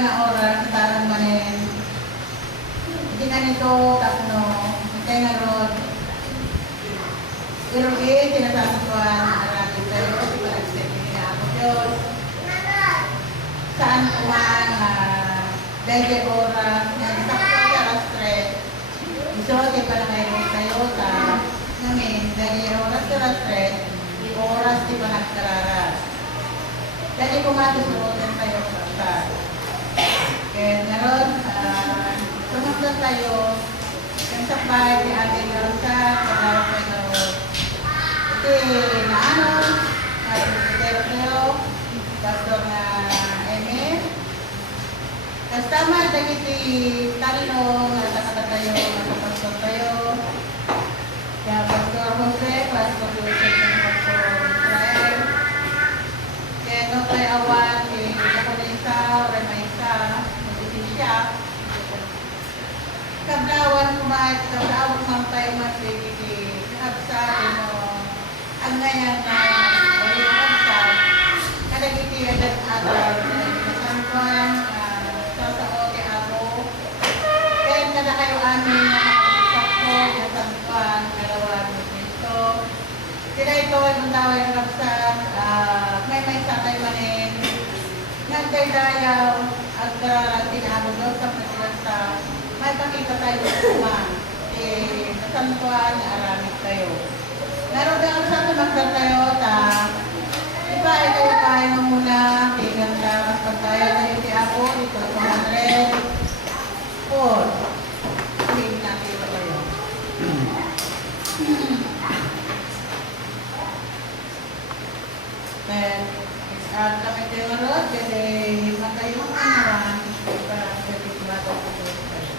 nga oras, tarang manin. Hindi na nito, tapno, kaya nga rod. Irogi, sinasasukuan, maraming tayo, ipalag-step niya ako Diyos. Saan kuman, dahil oras, nagsakwa ka rastre. Iso, di pa na kayo tayo sa namin, dahil oras ka rastre, oras di pa nagkararas. Dahil kumatusuotin tayo sa kaya naroon, sumunod tayo, yung sa bahay ni Ate Rosa, pagawag tayo naroon. Ito, naano, tayo, Pastor na Emil. Kasama, dagiti talong, natakata tayo, nakapastor tayo. Kaya Pastor Jose, Pastor Joseph, Pastor Israel. Kaya no tayo awan, ako na isa, oray na isa, magiging siya. Kablawan kumahat, kablawan kumang tayo masigigit. Kabsabi mo, ang ngayon na wali na kabsab. Kadagiti agad atal, nasantuan, sasao kay ako. Kaya kada kayo amin na sakto, nasantuan, kalawan mo Kristo. Sila ito, ang tawag ng kabsab, may satay manin. Nagdaydayaw, at tinabog daw sa pasilasta. May pakita tayo naman. Nasantuan, aramit tayo. Meron na ang sa tumagdal tayo, iba ay kayo tayo muna, tingnan ka, pag tayo tayo si ako, ito 200. Tingnan natin ito tayo. Then, at kami tayo marot, kasi matayong anawan, para sa titumato ko tayo.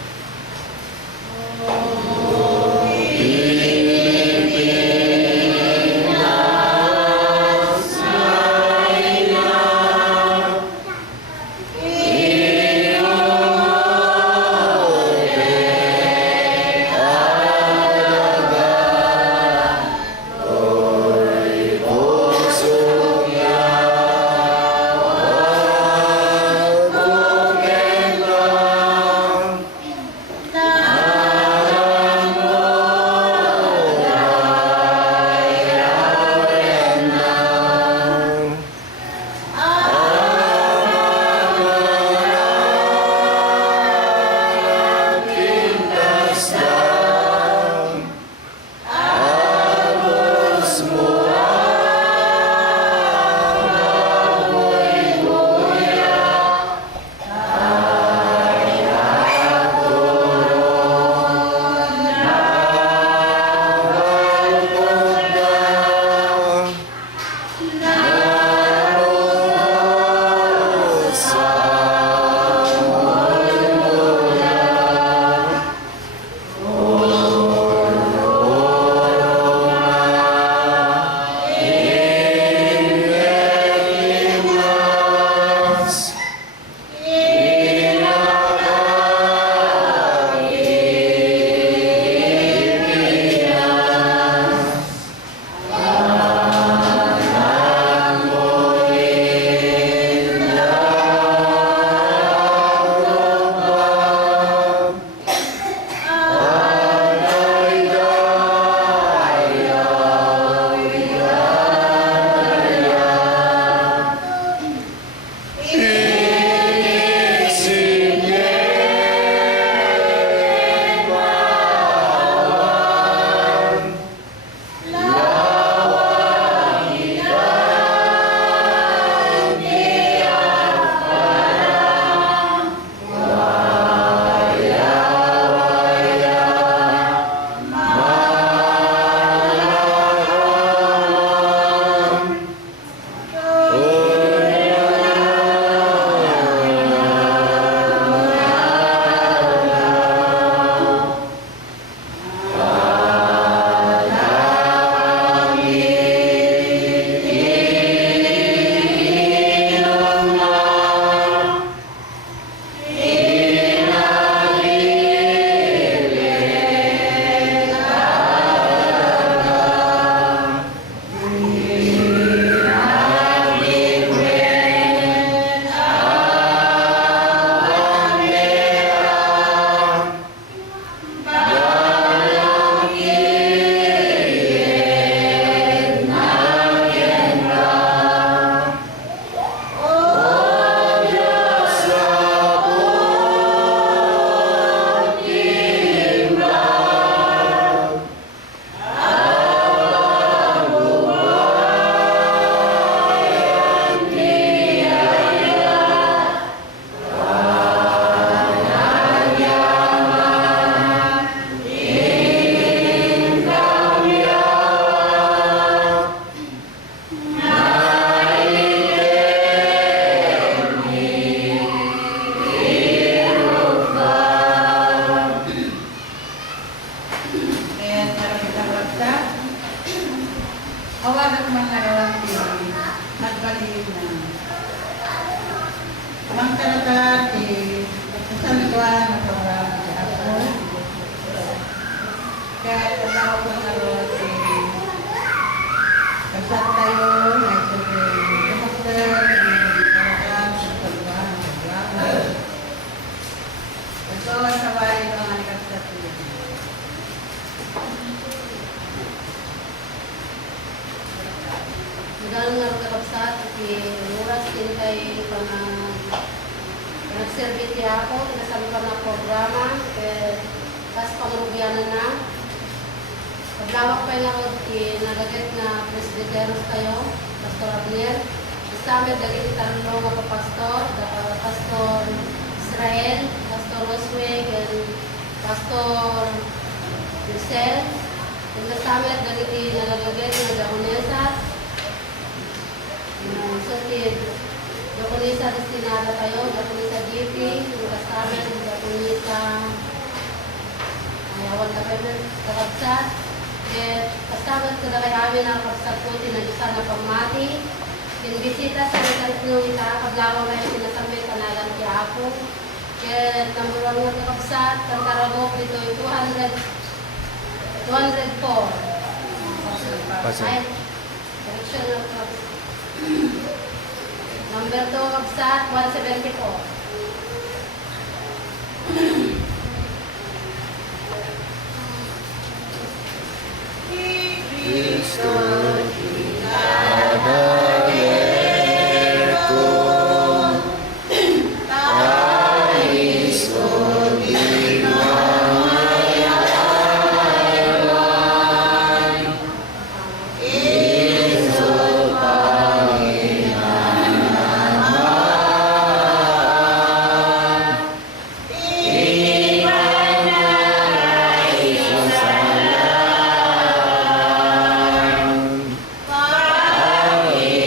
Mang taratar, kasantuan na programa sa ako. Kaya trabaho ko nga ron, kasat tayo, ay doktor, taratar, sa programa, programa. Ito, sa bahay ko ang kasat ko. Magalang nga kakabsat, oras din kay nagserviti ako, tinasali pa na programa, tapos pangrubianan na. Paglawak pa yung ako, nagaget na presbiteros kayo, Pastor Abner. Istamit, daging itanong nga pa Pastor, Pastor Israel, Pastor Roswig, and Pastor Giselle. Yung nasamit, daging nagaget na Dahonesas. So, Dakunisa destinada tayo, Dakunisa GP, yung kasama, Dakunisa ayawan na kayo ng kakabsat. Kasama ko na kayo amin ang kakabsat ko, tinajusan na pagmati. Pinbisita sa nagkalit nung ita, kablawa kayo sinasambit, kanagan kaya ako. Kaya number 1 ng kakabsat, Tantaragok, dito yung 204. Ay, correction ng kakabsat. Number 2, Kabsat, 174. Cristo, Adaleko, Tais Odinamayawan, Isul Panginaman, Imanay Salam, Panginoon.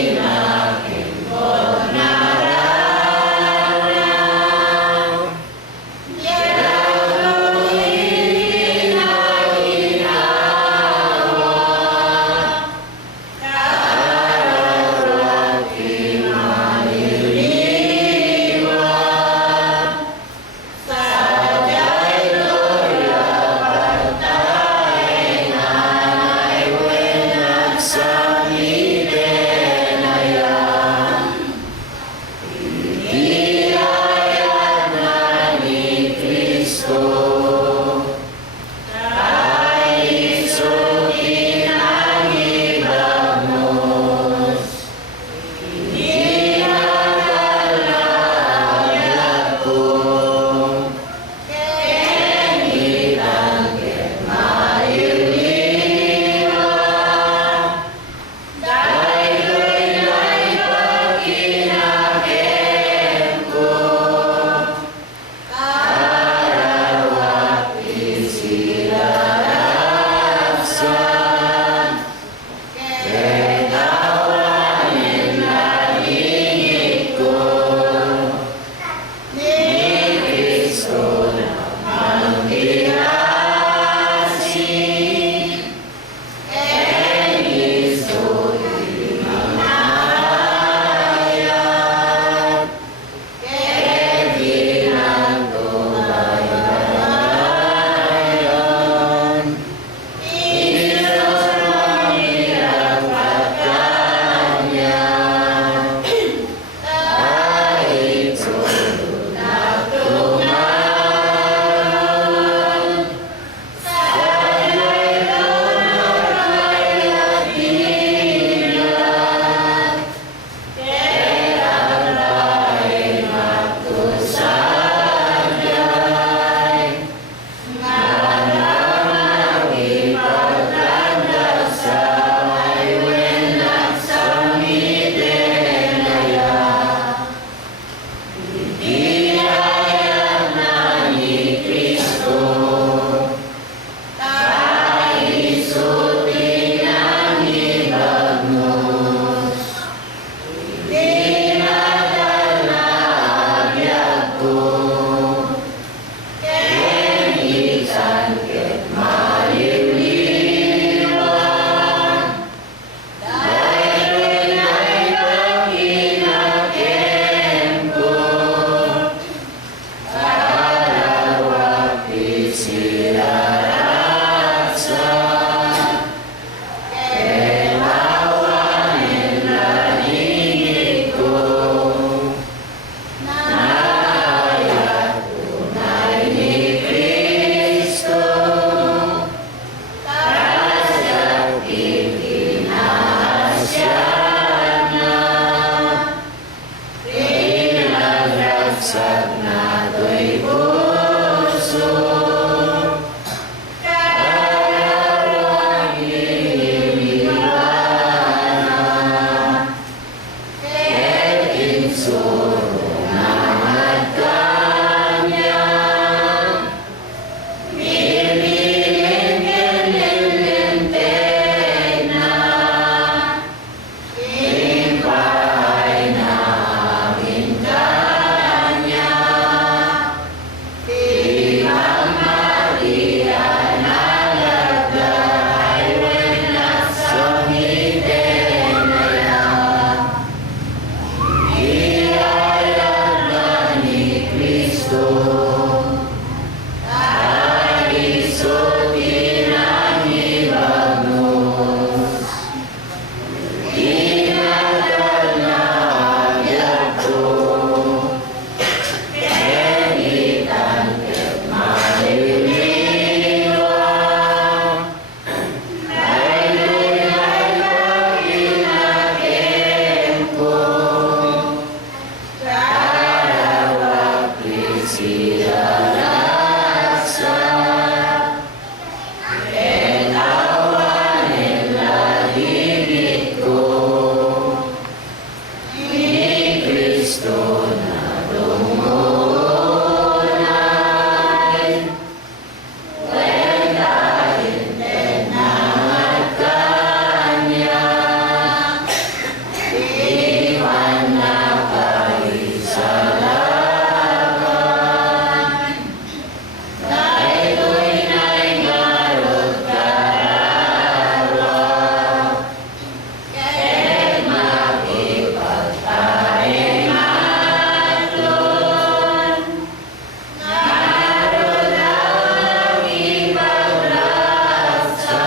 Wagsag na do'y puso, karawang iniwan, et insuro na kanya, mimiling kenilinteg na, impay na amin kanya, Imam Maria nalagay wenas sa ngipin nila, iyayag na ni Kristo, ay isutin ang ibagnos, inagal na agad ko, kenitan ket maliliwa, nailuy-ay pag-inakin ko, karawak siya laksa, et awanin lahigit ko, ni Kristo na lumunay, wekahinted na at kanya, iwan na paisalakan, daytoy na'y ngarot karawak, ket makipagpahingaton, ngarot ang ipagrasa,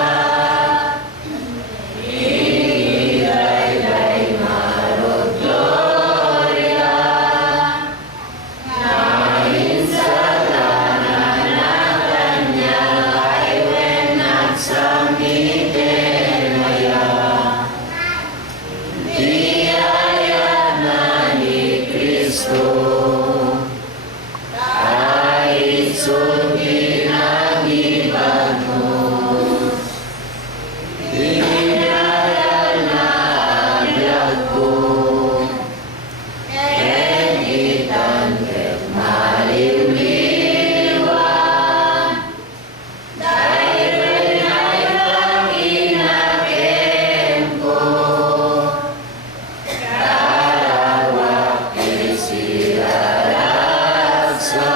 iiday ngarot gloria, nainsalanan na kanya ay wenat sa ngipin maya, iyaya na ni Kristo, ay isutin ang ibagnos, inagal na agad ko, kenitan ket maliliwan, daytoy na'y pag-inakin ko, karawak siya laksa,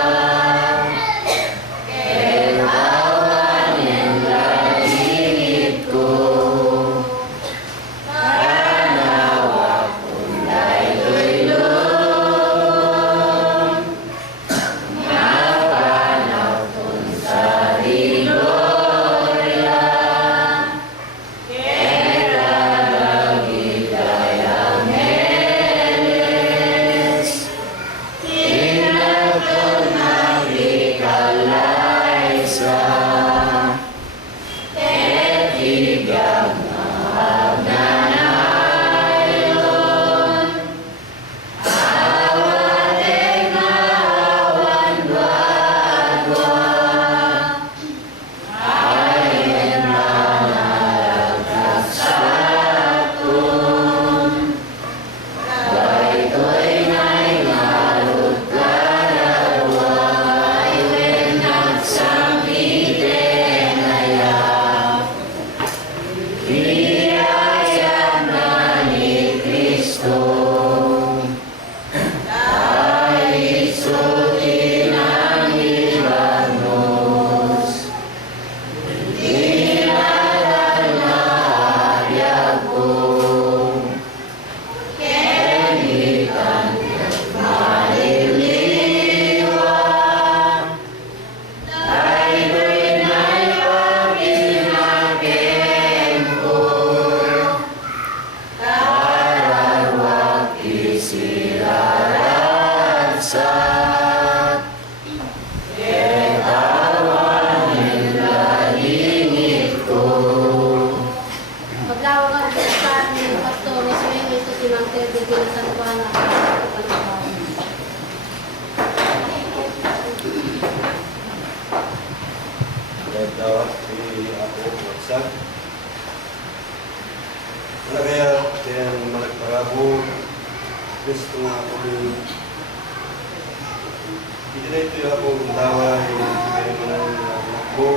dito yung akong daway, kaya mo na yung anak mo.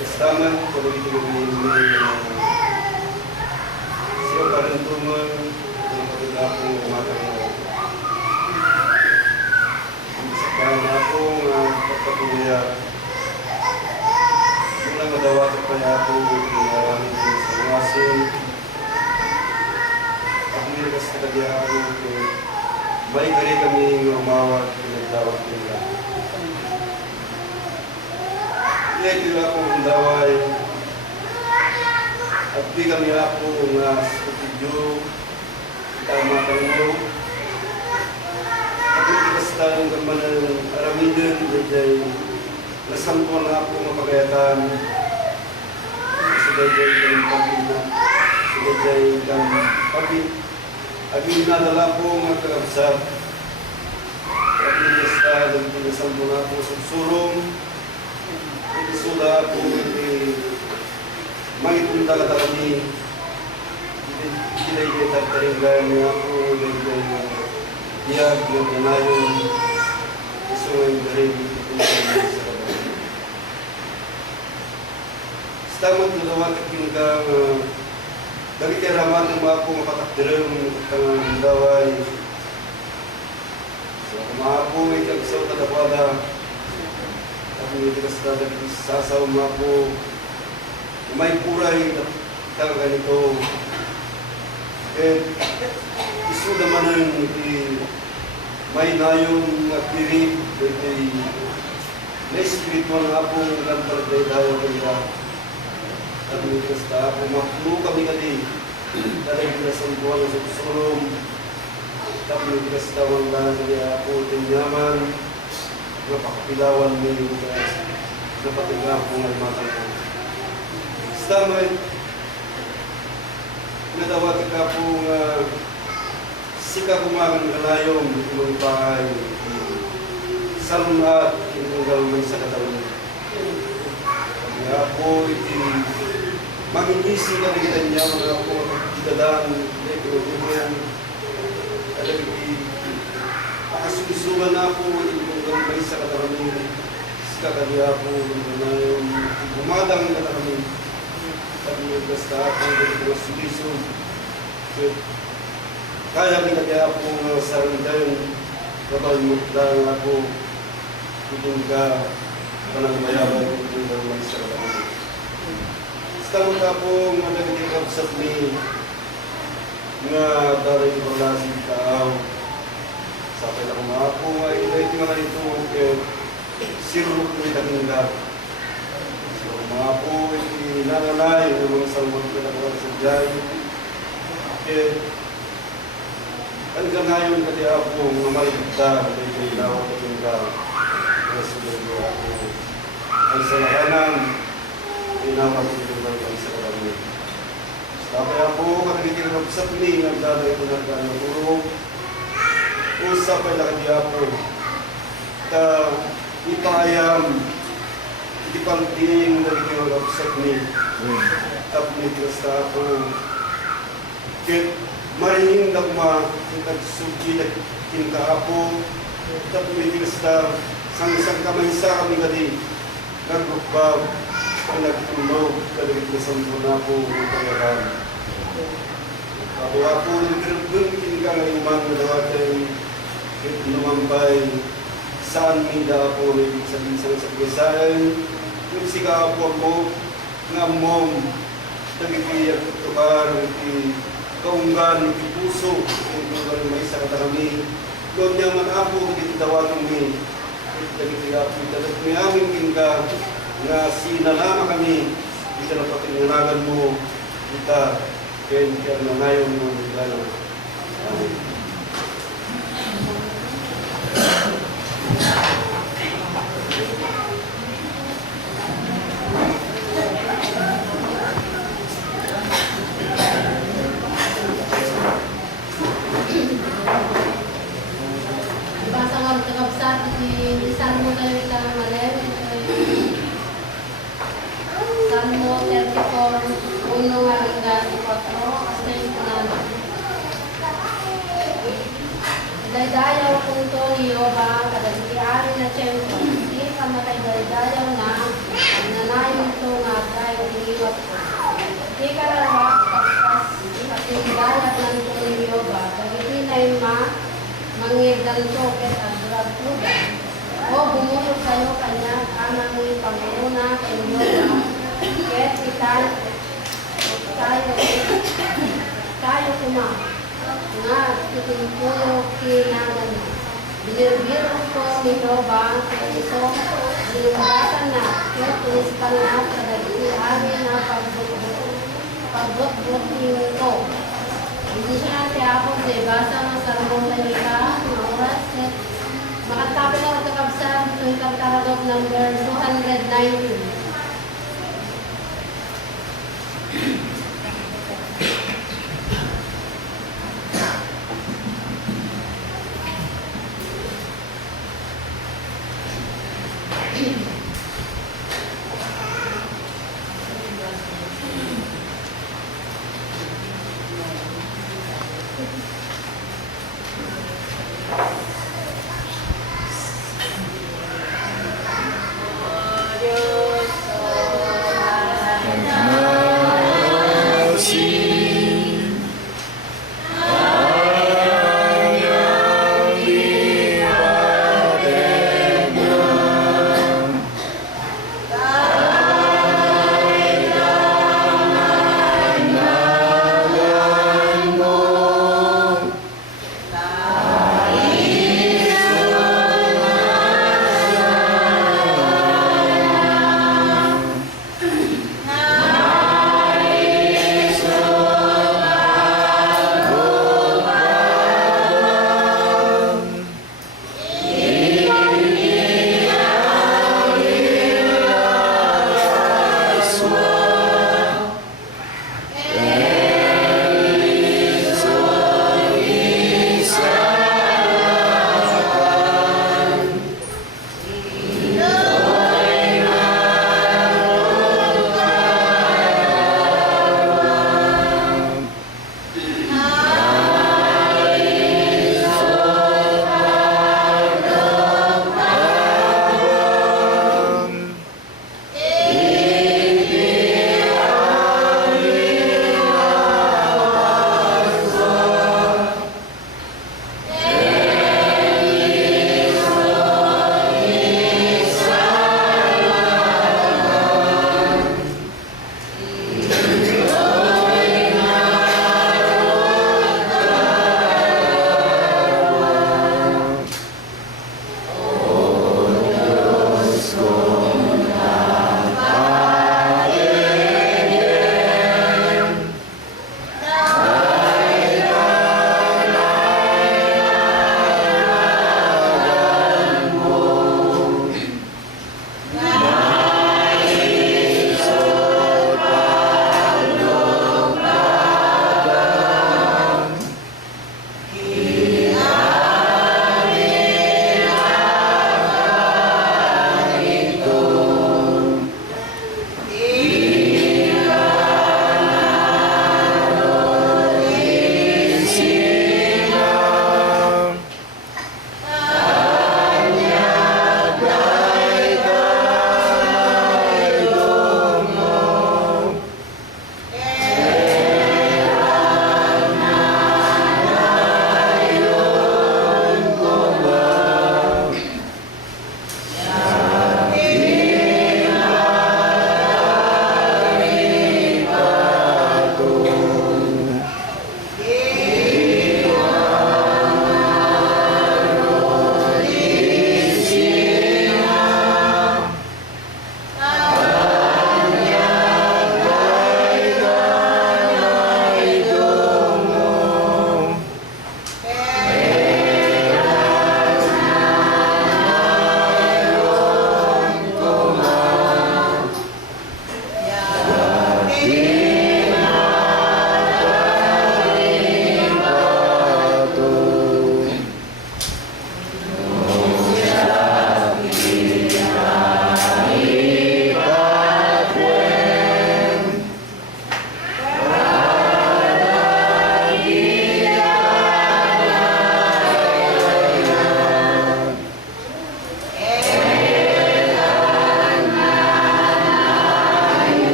Kastaman, kung ito yung siya pa rin tuman, yung kapila akong umatang kaya akong kapatuloy mula madawat pa niya ako maraming sa ngasin at nilikas na kaya ako may gari kami umawat pinagdawat nila ito yung akong daway at di kami ako nga stupidyo tama kanyo tayong gaman ng aramidin, dahil nasampuan na po ng pagayatan sa dahil ng pagkina, sa dahil ng pagkina. Aging nadala po mga kakabsat, at nilista, dahil pinasampuan na po sa surong, itisula po, mangitunda ka kami, hindi tayo niya po, Iyag yung nanayon isuwing galing sa kabayan. Stamot na dawatik yung kang dali kaya raman ng mga pong mapatakdirang kang daway. So, mga po ay kagsaw na dapada at hindi ka sasaw mga po may puray kang ganito. Isu naman ang may nayong pirit na espiritual nga po ng palagay tayo kaya at nagkasta ako mapuno kami kadi dahil pinasambuhan sa susulong at nagkasta wala niya po tinyaman napakapilawan mo yung napatiga po ng matang ko stamay nadawat ka po sika kumakan kalayom itong bahay salunat itong galawin sa katawan kaya po iti mangingisi ka kita niya mga po idadaan ito at iti pakasusugan na po itong galawin sa katawan sika kaya po bumadang katawan at basta po itong sulisod kaya kaya po sa rindayon kapag magdang ako itong ka panagbayaban itong may sa katawan. Stamo ka po madagdikap sa ni nga daray ibalasi kaaw sa kailang mga po ay ito mga ito siruk ni Tanginda. So mga po nananay ng mga salmon ko na sa jay hanggang ngayon kasi ako mamalita at itinawag ko yung ka nasulit ako ay sa lakanan tinawag ko yung ka sa karami tapos ako katigitin ng sa piling ang daday ko ng kanong usap ay lakadi ako ka ipayam ipangting nagiging ng sa piling tapos nito ako maringin na nagsugi na kinakaapo tapos may kinasta sang isang kamay sa kami kadi nagrukbab ang nagtulog kalagit na sampo na po ang pagaran ako nagkirugun kinakang iman na dawatay lumambay saan minda po ibig sabihin sa sabihin yung sikaapo ako nga mong nagigiyag tubar kaunggan, puso, kung may isa katarami. Doon niya man ako, nagtitawag kami. Nagtitawag may aming kingga na sinalama kami. Kita na patinanagan mo, kita, kaya nangayon mo, gano'n. Salmo na yung isang malen. Salmo 34, 1 hanggang 4, hasta yung punano. Daydayaw kung to ni Yoba, ari na tiyempo, di kamatay daydayaw na, ang nanayon to nga tayo iniwat ko. Di karawak, pagkas ikatingdalat ng tuliyo ba, kagitinay mangirdan to ket agdrag puda. O bumulog kayo kanya, anang may panguna kanyo ba, ket itan, tayo kuma, nga titingpuyo kinagan na. Binirbiro ko ni Roba, ito, binubatan na, ket tunispan na, kadagiti amin na pagbot-boting ko. Hindi siya natin ako, basa ng sarong talika, mga oras, ket makatapin ako ito kabsat, itong kaptaragog number 219. Diyos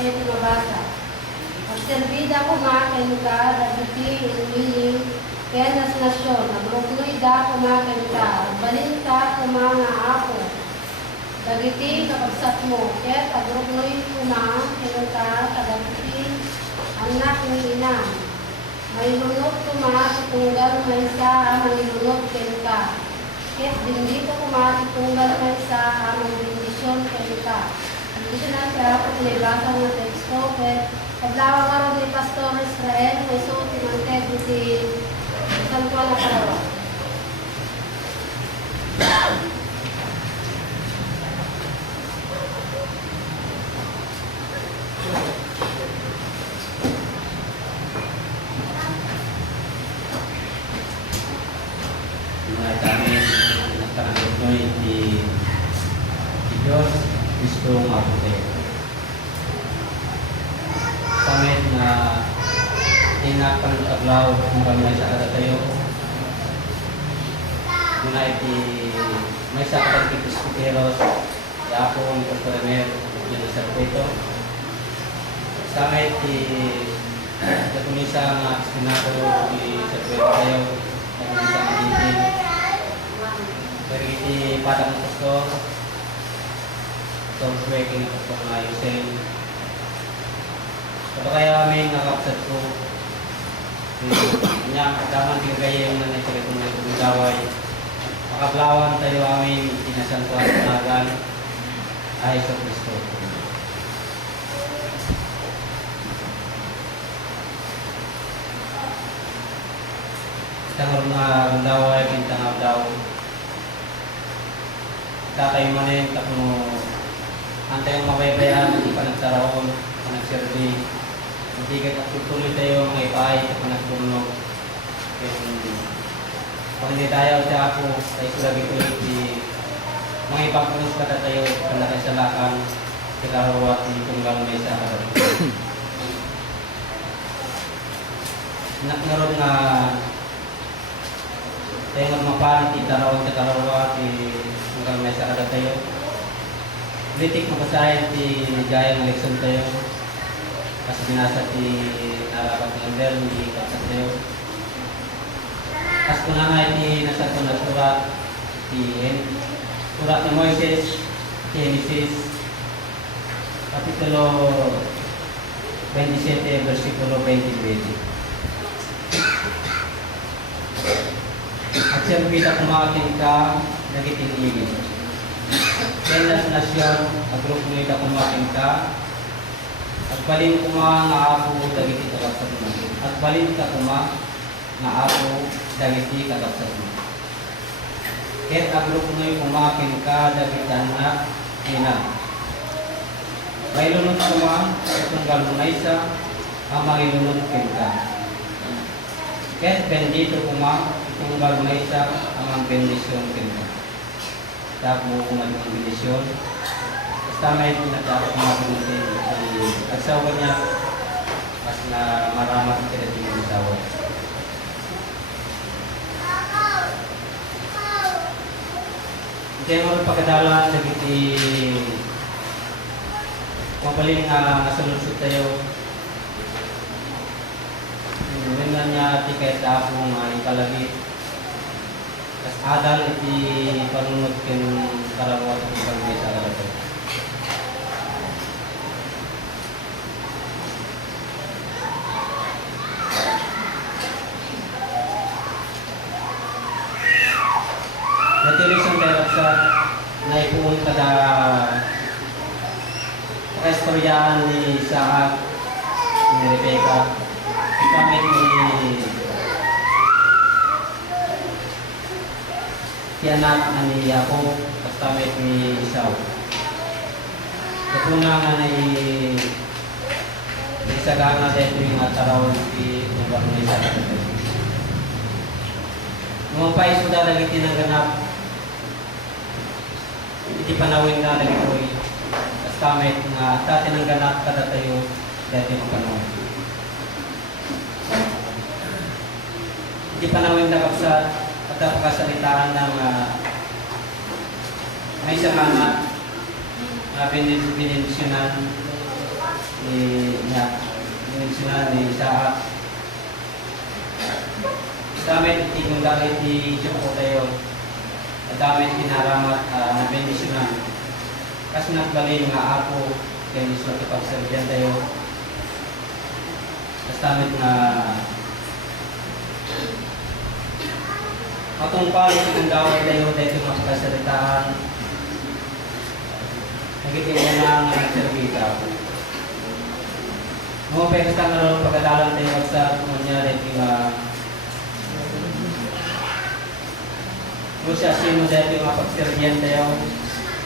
kayo pinabasa. Magserbida ko mga kay lugar, dagiti inuwiling, kaya nas nasyon, nagrugnoy da ko mga kay lugar, balinta ko mga apo, dagiti kapagsat mo, kaya tagrugnoy ko mga kay lugar, dagiti anak ni ina. May lunod ko mga tunggal may sa amang lunod kay lugar. Kaya bindito ko mga tunggal may sa amang bendisyon kay lugar. Dito na siya kung nilibasa ng teksto, kaya paglawa ka rin ni Pastor Israel, may suot tinangked di San Juan na Parawa. Mga kami nagkaroon di Diyos gusto mabuti. Kami na inapan ng aglaw kung kami sa kada tayo. Muna iti may sa kada Pispiteros, Yapon, Portoremer, yun ang sarpito. Sa amin iti katumisa nga Espinato di sarpito tayo, katumisa nga Dindin. Pero iti patang ng pastor, itong breaking ng pastor nga Yusel. Kapag kaya may nakapsat ko, niya kadaman din kayo yung nanay kung may tumulaway. Makablawan tayo amin, tinasantuan sa nagan, ay sa Kristo. Itang rundaway, pintang abdaw. Tatay mo na yung takmo, antay yung mabaybayan, hindi pa nagtaraon, pa nagserdi. Hindi ka tutuloy tayo mga ipay sa panagpunog. Kung hindi tayo sa ako, tayo sulabi ko di mga ipagpunos ka tayo kalakay sa lakan, kilarawat, hindi kong galmay sa harap. Naroon na tayo magmapalit, itarawat sa karawat, kung galmay sa harap tayo. Litik makasayan, di gaya ng leksyon tayo. Kasi binasa ti narapat ng Ender, hindi kapsat tayo. Kasi kung nga iti nasa ito na surat ni Moises, Genesis, Kapitulo 27, versikulo 20. At siya kita kumaking ka, nagitingigin. Kaya nasyon, agrupo nila kumaking ka, at balin kuma nga ako dagiti kakapsat mo. At balin ka kuma nga ako dagiti kakapsat mo. Ket agrup mo'y kumakin ka dagiti anak ina. May lunod kuma itong galunay sa amang ilunod ken ka. Ket bendito kuma itong galunay sa amang bendisyon ken ka. Tapos kumain ang bendisyon. Basta may pinatapos mga pinutin at sawa niya mas na maramat sila din yung sawa. Kaya mga pagkadala nagiti mapaling nga nasalusot tayo. Ringan niya ati kahit tapong ikalagi. Kas adal iti panunod ken karawat ng ibang sa kalagay. Natuloy siyang dahil sa naipuon kada kaistoryahan ni Isaac, ni Rebecca, ikamit ni anak ni Jacob, kastamit ni Esau. Kapuna nga na isagana dito yung atarawin si Nubang ni Isaac. Nung pais mo dahil tinangganap, hindi panawin na lagi ko kastamit nga dati nang ganap kada tayo dati mo panawin. Hindi panawin na kapsat at napakasalitaan ng may isang anak na binidisyonan yung sinabi ni Isaac. Damit itigong dahil di Diyoko tayo. Damit tinaramat na bendisyonan. Kasi nagbalin nga ako kaya gusto ito pagserbihan tayo. Kasi damit na matungpali itong gawin tayo dahil yung mapagkasalitaan. Nagitin mo na ang nagserbita ako. Mga pekasta nga rin pagkadalan tayo sa kumangyari yung kung siya sino dahil yung mapagserbihan tayo,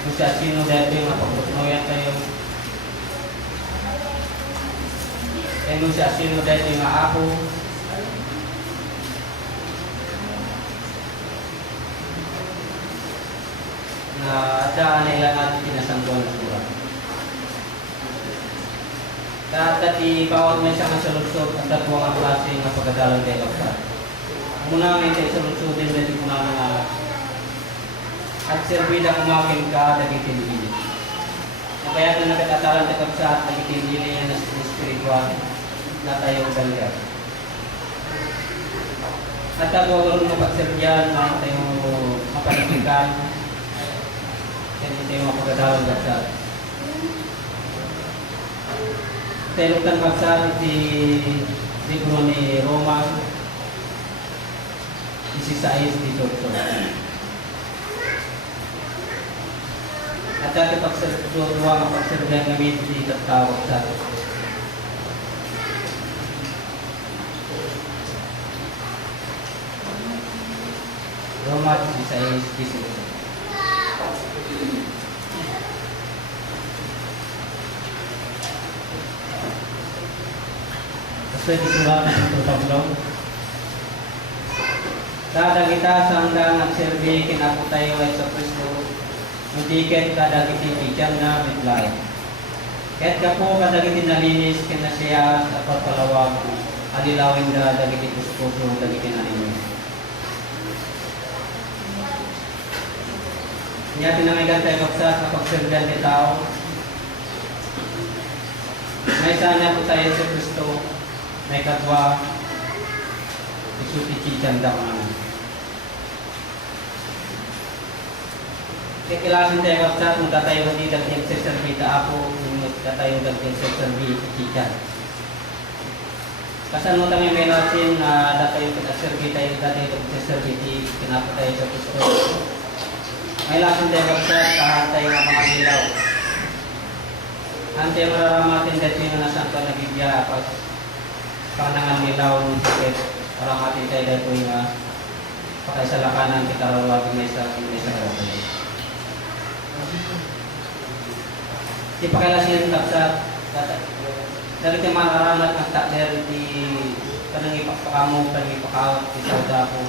kung siya sino dahil yung mapagputnoyan tayo, kung siya sino dahil yung ako, na daan nila natin pinasangguan na kurang. Dati bawat may isang salusod at dagwang ang klase ng pagkadalan tayo kapsa. Muna nga tayo salusodin dahil ko na nga at serbida kumakin ka dagitin dili. Kaya na nakatatalan na kapsa at dagitin dili yan na spiritual na tayo dalya. At agawin mo pagserbihan na tayo mapanigigan. Kaya tayo mapagkatalan kapsa. Tayo kan kapsa di libro ni Roma 16:18. At dati pagsaluwa ang pagsaluwa ng hindi tatawag sa Roma 16:18. Kasi disulat ng tablong kada kita sa hanggang nagserbi kinako tayo ay sa Kristo. Mutiket kada kitipicang na midlay. Kahit ka po kada kitinalinis kina siya sa pagpalawag, alilawin na dagiti puspuso dagiti naninis. Niya tinangigan tayo magsat na pagserbihan ni tao. May sana po tayo sa Kristo, may katwa, isuti chichan daw naman. Kikilasin tayo kapsat, kung tatayo hindi daging serserbi ta ako, kung tatayo daging serserbi chicha. Kasano tayo may natin na datayo serbi tayo datayo daging serserbi ti kinapatay sa Kristo. May lasin tayo kapsat, kahatay ng mga ilaw. Ante mararamatin dito yung nasaan ka nabibya pag panangan ilaw ng sakit. Maramatin tayo dito yung pakaisalakanan kita rawagin na isa kapatay. Di pakilasin kapsa dari kayo makaramat ng takder di panangipakpakamo, panangipakawat di sauda ko.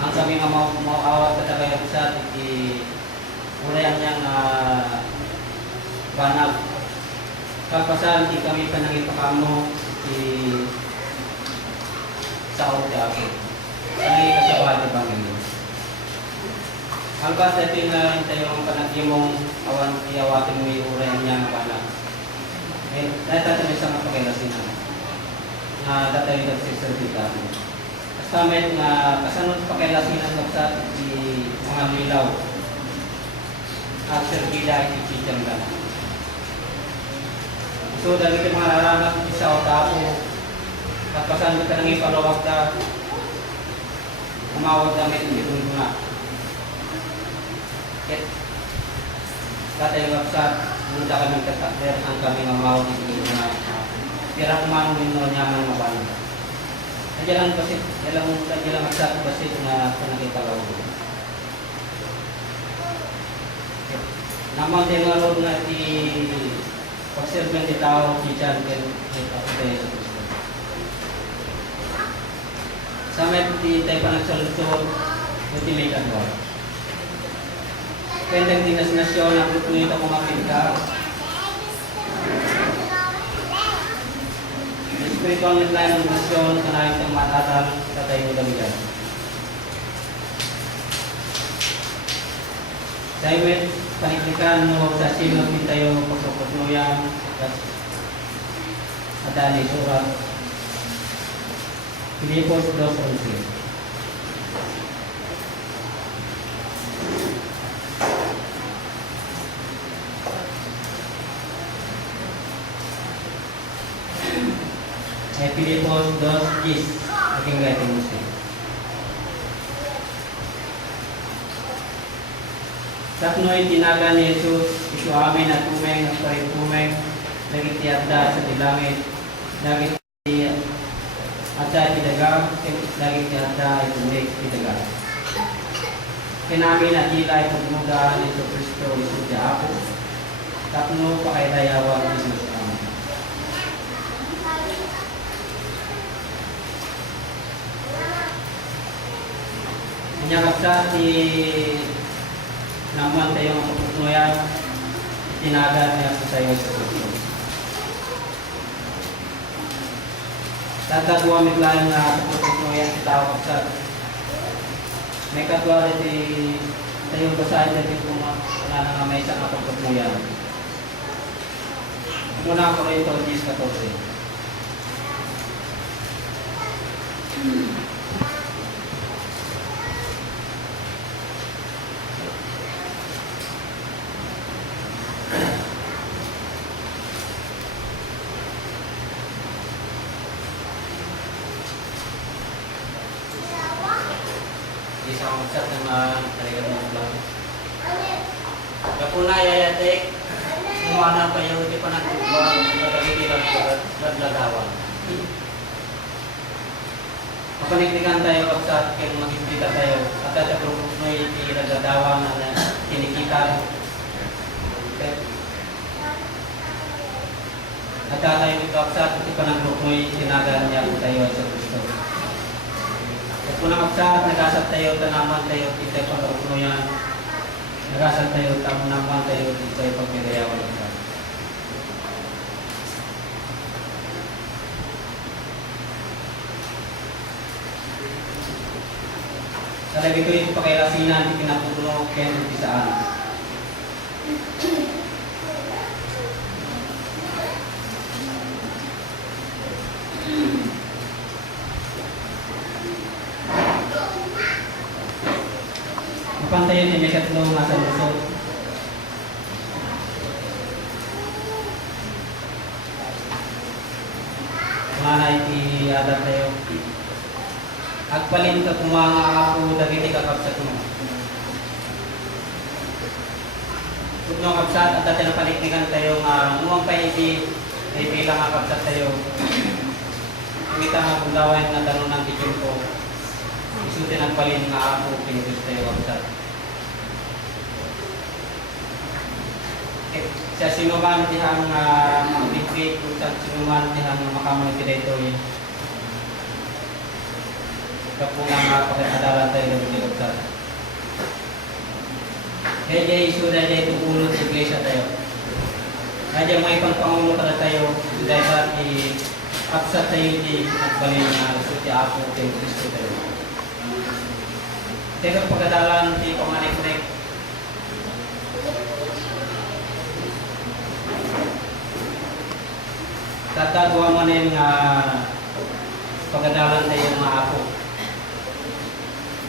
Ang sabi nga mauawat ka tayo kapsa di ulayan niyang banag. Pagpasan di kami panangipakamo di sauda ko. Panangipakawat di Panginoon. Ang basta ito yung tayo ang panagimong iawatin mo yung urayan niya ng banag. Dahil tayo sa mga pagkilasinan na dati yung nagsiservita. Basta may kasanod pagkilasinan sa mga milaw at servida ay chichang ka. So dahil ito mga naranak sa otako at pasan ka nang ipalawag ka umawag damit yung na. Katay website, munda kami katakder ang kami ngamaw di sini na tira kumano minno nyaman mabano. Ajalan kasi jalan website kasi na nakita law. Naman din nga road na di pagserben di tao di chan ken kita sa Kristo. Sa met di tayo panagsalusod, buti may kanwa. Kaya dinas nasyon ang tutunin ito kumakin ka. Espiritual nitlayan ng nasyon sa nahin itong matatang sa tayo damigan. Dahil panitikan no sa sinod ni tayo pagpuputnuyan at adani surat Filipos 2:11. Filipos 2:10 aking writing mo siya. Sapnoy tinaga ni Jesus, isu amin at tumeng at paritumeng, lagi tiada sa dilangit, lagi tiada tidaga, lagi tiada itumig tidaga. Kinamin at ilay pagmuda ni Kristo isu di ako, tapno pakailayawan ni Jesus amin. Nyakapsa si naman tayo ang kaputnuyan, tinaga niya po tayo sa Kristo. Tatagawamit lang na kaputnuyan si tao kapsa. May katwa rin tayo basahin natin kung wala na may isang kaputnuyan. Muna ako rin ito, 10:14. Isang magsat na talaga ng vlog. Kapuna yayatek, kumana pa yun, di pa nagkukuha, nagagitilang naglagawa. Mapaniktikan tayo kapsat, kaya magkikita tayo, at at ang grupos mo yung nagagawa na kinikita. At tayo yung kapsat, di pa ng grupo mo yung tinagaan niya tayo sa Kristo. Kung nakapsat, nagasat tayo, tanaman tayo, kita yung pag-upno yan. Nagasat tayo, tanaman tayo, kita yung pag-mirayawan ka. Sa labi ko yung pakilasinan, ikinatulo, kaya nagpisaan. Pantayin ni may katlong nasa lusot. Manay i-adat tayo. Agpalin ka kumanga ako dagiti kakapsat mo. Kung nung kapsat at dati napaliknikan tayo nga nuwang pa bilang kakapsat tayo. Kita nga kung dawain na tanong ng tikin ko. Isutin ang palin nga ako pinipis tayo kapsat. Sa sinuman tihang mag-big kung sa sinuman tihang makamay sila ito yun. Kapunang pakikadalan tayo ng pinagkakta. Kaya dyan isu na dyan itong ulot sa iglesia tayo. Kaya dyan may pangpangulo ka na tayo, dahil ba i-upsat tayo di nagbalin na suti ako kay Kristo tayo. Kaya pagkadalan di pamanik-nek. Tatagawa mo na yung pagkadalan tayo mga ako.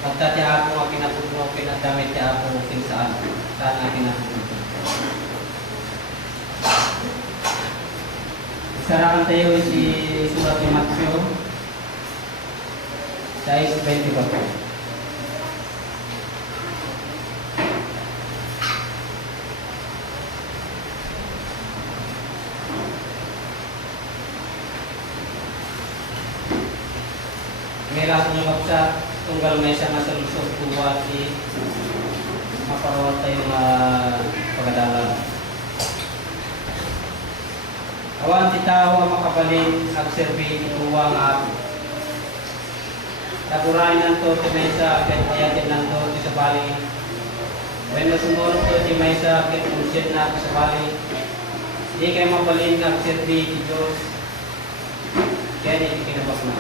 At dati ako nga pinatugno, pinadamit niya ako kung saan. Saan nga pinatugno. Sarakan tayo si surat ni Matthew 6:24. Ngayon nyo kapsa, tunggal may siya nga sa lusog kuwa si maparawat tayong pagkadalan. Awan ti tao makabalin agserbi kuwa nga ako. Tapurahin nanto ti may sa ket ayatin nanto ti sa bali. When nasunod to ti may sa ket unsit na sa bali. Di kayo mabalin agserbi ti Diyos. Kaya di kinabak na.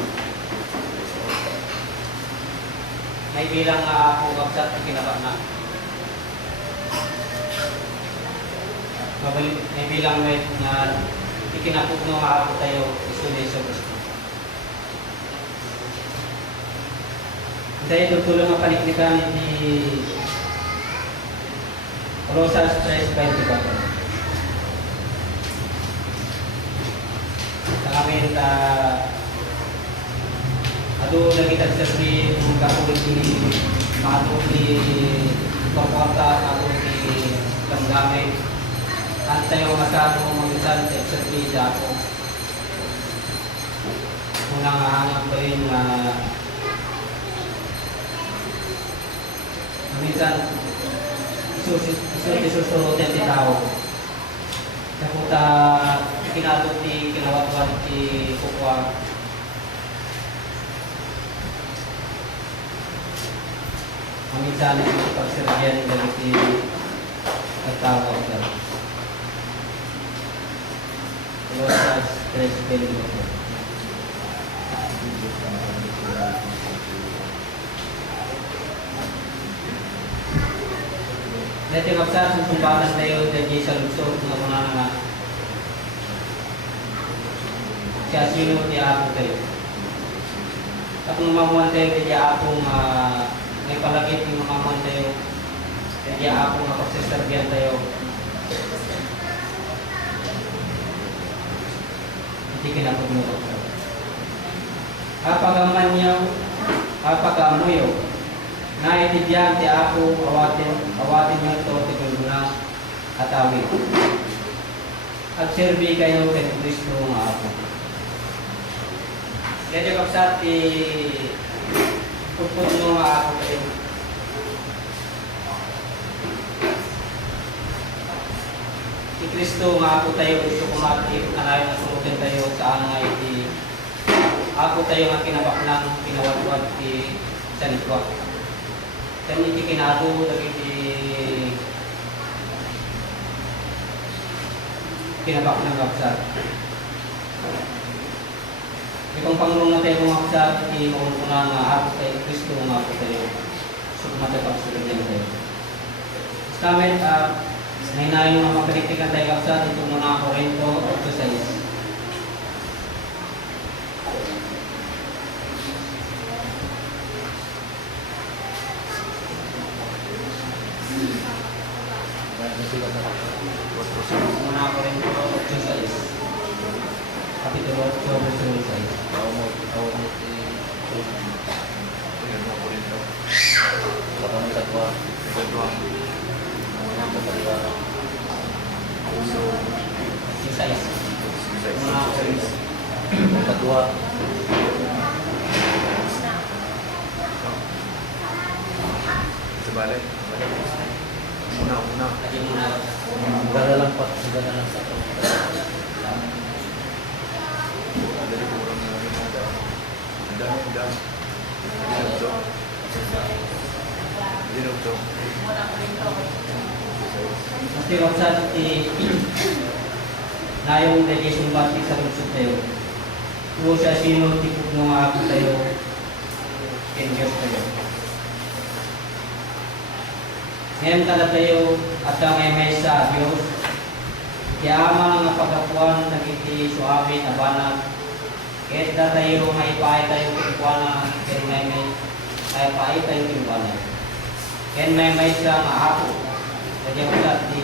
May bilang nga ako kapsat na kinabak na. mabalik may bilang may na ikinapugno nga ako tayo isunay sa gusto. Dahil tutulong ang paniknikan ni Rosa Stress 24. Sa amin, ado lagi tagsabi ng kakulit ni Mato ni Pagkata, Mato ni Gamgamit. At tayo masyado mag-isal sa sabi ako. Unang hanap ko rin minsan isusurutin ti tao. Kaputa kinadot ti kinawatwan ti kukwa. Minsan pagserbiyan dari ti nagtawag ka. Pero sa stress pwede mo po. Dati kapsa sa sumbangan tayo dati sa lugsod na mga nga siya sino ti ako tayo. At kung mamuhan tayo dati akong may palagit yung mamuhan tayo dati akong pagsaserbiyan tayo. Hindi kinapagmukot tayo. Apagaman niyo, apagamuyo. Naitibyan ti ako awatin niyo to ti kuluna at awit. At serbi kayo kay Kristo nga ako. Kaya kapsat ti pupun nga ako kayo. Ti Kristo nga ako tayo gusto kumati kanayon na sumutin tayo sa angay ti ako tayo nga kinabaknang kinawatwat ti sanitwa. Kani ti kinado dagiti kinabak ng kapsat. Itong pangrong na tayo mga kapsat, iti maununa nga ako tayo, Kristo nga ako tayo. Sugmatapag sa ganyan tayo. Stamet, nahinayon mga makaliktikan tayo kapsat, ito muna Korinto 8:6. Muna ako rin ito, 8:6. Kapitulo 8, verse 6. Muna ako rin ito. Sebalik. Una. Lagi muna ako. Segala lang pak, segala lang sa to. Ada di kurang lagi ada. Ada. Ini untuk. Pasti kapsat iti nayong dali sumbat ti sa lugsod tayo. Kung siya sino ti pugno nga ako tayo, ken Diyos tayo. Ngayon kada tayo at may sa Diyos, kaya nga pagkakuan nagiti suabe na banag, kahit na tayo maipay tayo kikuan na kaya may maipay tayo kikuan na. Kaya may sa nga ako, kaya wala di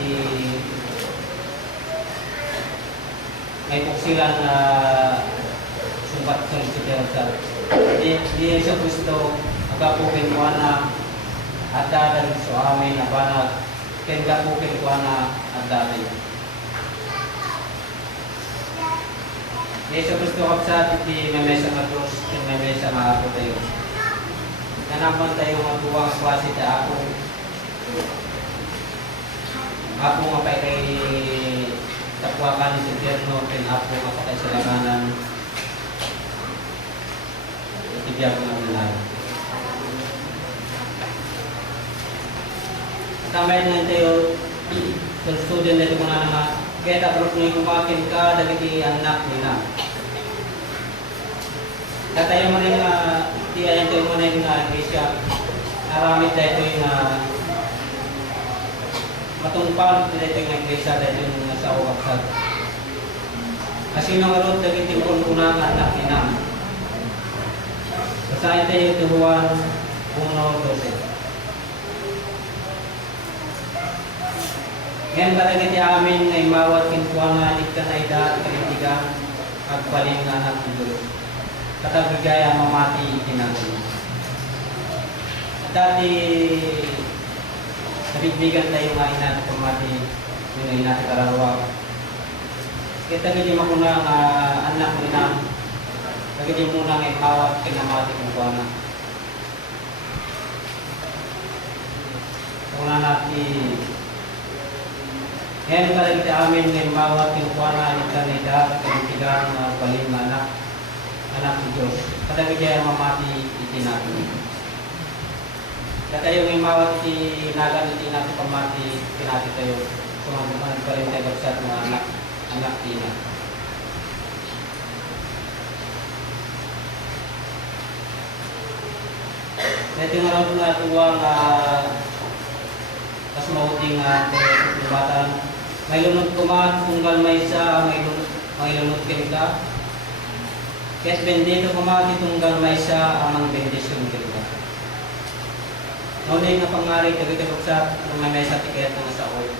may puksilan na sumbat sa Diyos. Di Yesu Kristo, agapukin ko na at dadal sa amin na banag, kaya gapukin ko na at dadal. Yesu Kristo kapsat, iti may mesa nga Diyos, iti may mesa nga ako tayo. Nanaman tayo nga tuwang kwasi ta ako. Ako nga pa kay takwakan ni Sintierno, kin ako nga pa kay salanganan. Itibiyag nga nilay. Tamay na tayo, student na ito mga naman, kaya tapos nung kumakin ka, dagiti anak nila. Katayo mo rin nga, tiyayan tayo mo rin nga, Asia, naramit tayo ito yung matungpal, tayo ito yung Iglesia, tayo yung sa wakasad. Kasi nangarod dagiti kunang anak ina. Basahin tayo ito Juan 1:12. Ngayon balagiti amin ay mawat kinkuangan ikan ay daan kalintigan agpaling nga anak ng Diyos. Katagigaya mamati itinagin. At dati nabigbigan tayo nga ina at pamati yung ina sa karawa. Kita gini makuna nga anak ni na lagi muna nga mawat kinamati kinkuangan. Una natin ngayon pala kita amin ng bawat kinukuha ng kanida at kanitigang paling anak ni Diyos. Kadagi kaya mamati itinagin. Kaya yung bawat itinagan itinagin pamati pinati tayo. Sumaguman pa rin tayo sa mga anak tina. Ito yung araw na tuwang kas mauting batan. May lunod kuman, tunggal may isa, may lunod kita. Kahit bendito kumati, tunggal may isa, amang bendisyon kita. Ngunit nga pangari, tagagabagsak, nung may sa tiket ng sa oil.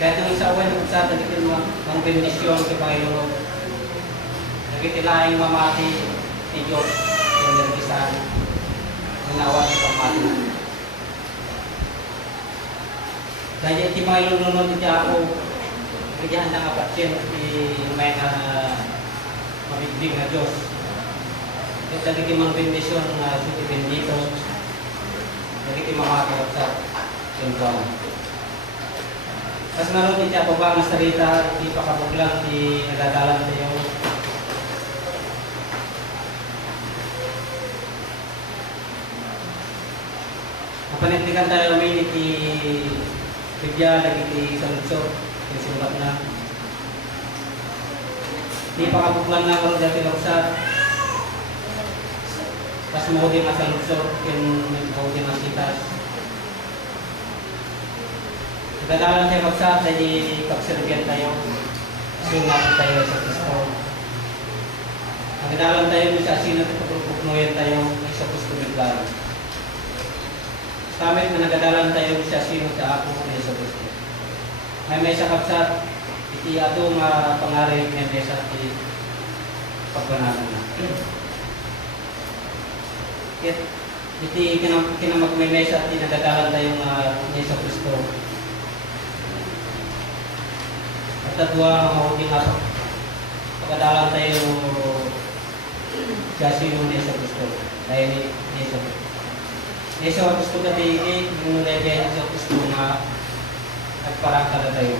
Kahit yung sa oil, nagpagsak, nagitin mo, ang bendisyon kay Panginoon. Nagitilaing mamati, si Diyos, yung nagkisan, ang nawa sa pamati. Dahil iti mga ilununod iti ako, kaya na nga patsyen iti may mabiglig na Diyos. At dagiti mga bendisyon na iti bendito, dagiti mga kakot sa tempuan. Mas naroon iti ako ba ang sarita, iti pakabuklang, iti nagadalan tayo. Napanitikan tayo may iti bigyan lagi di saludsok, yung sulat na. Di pakabuklan na ako dati laksat. Pas mo din ang saludsok, yung mo din ang sitas. Nagdadalan tayo laksat, dahil pagserbihan tayo. Sungat tayo sa Kristo. Nagdadalan tayo sa sino at pagpupuknuyan tayo sa Kristo biglaan. Kamit na nagadalan tayo siya sino sa ako ni Yesu Kristo. May sa kapsat, iti ato nga pangaray ng mesa iti pagpananan na. Iti kinamag may mesa iti nagadalan tayo nga ni Yesu Kristo. At tatwa nga mahuting nga pagkadalan tayo siya sino ni Yesu Kristo. Dahil ni Yesu Kristo. Yesu Kristo katigi, yung nulagay Yesu Kristo nga nagparang ka tayo.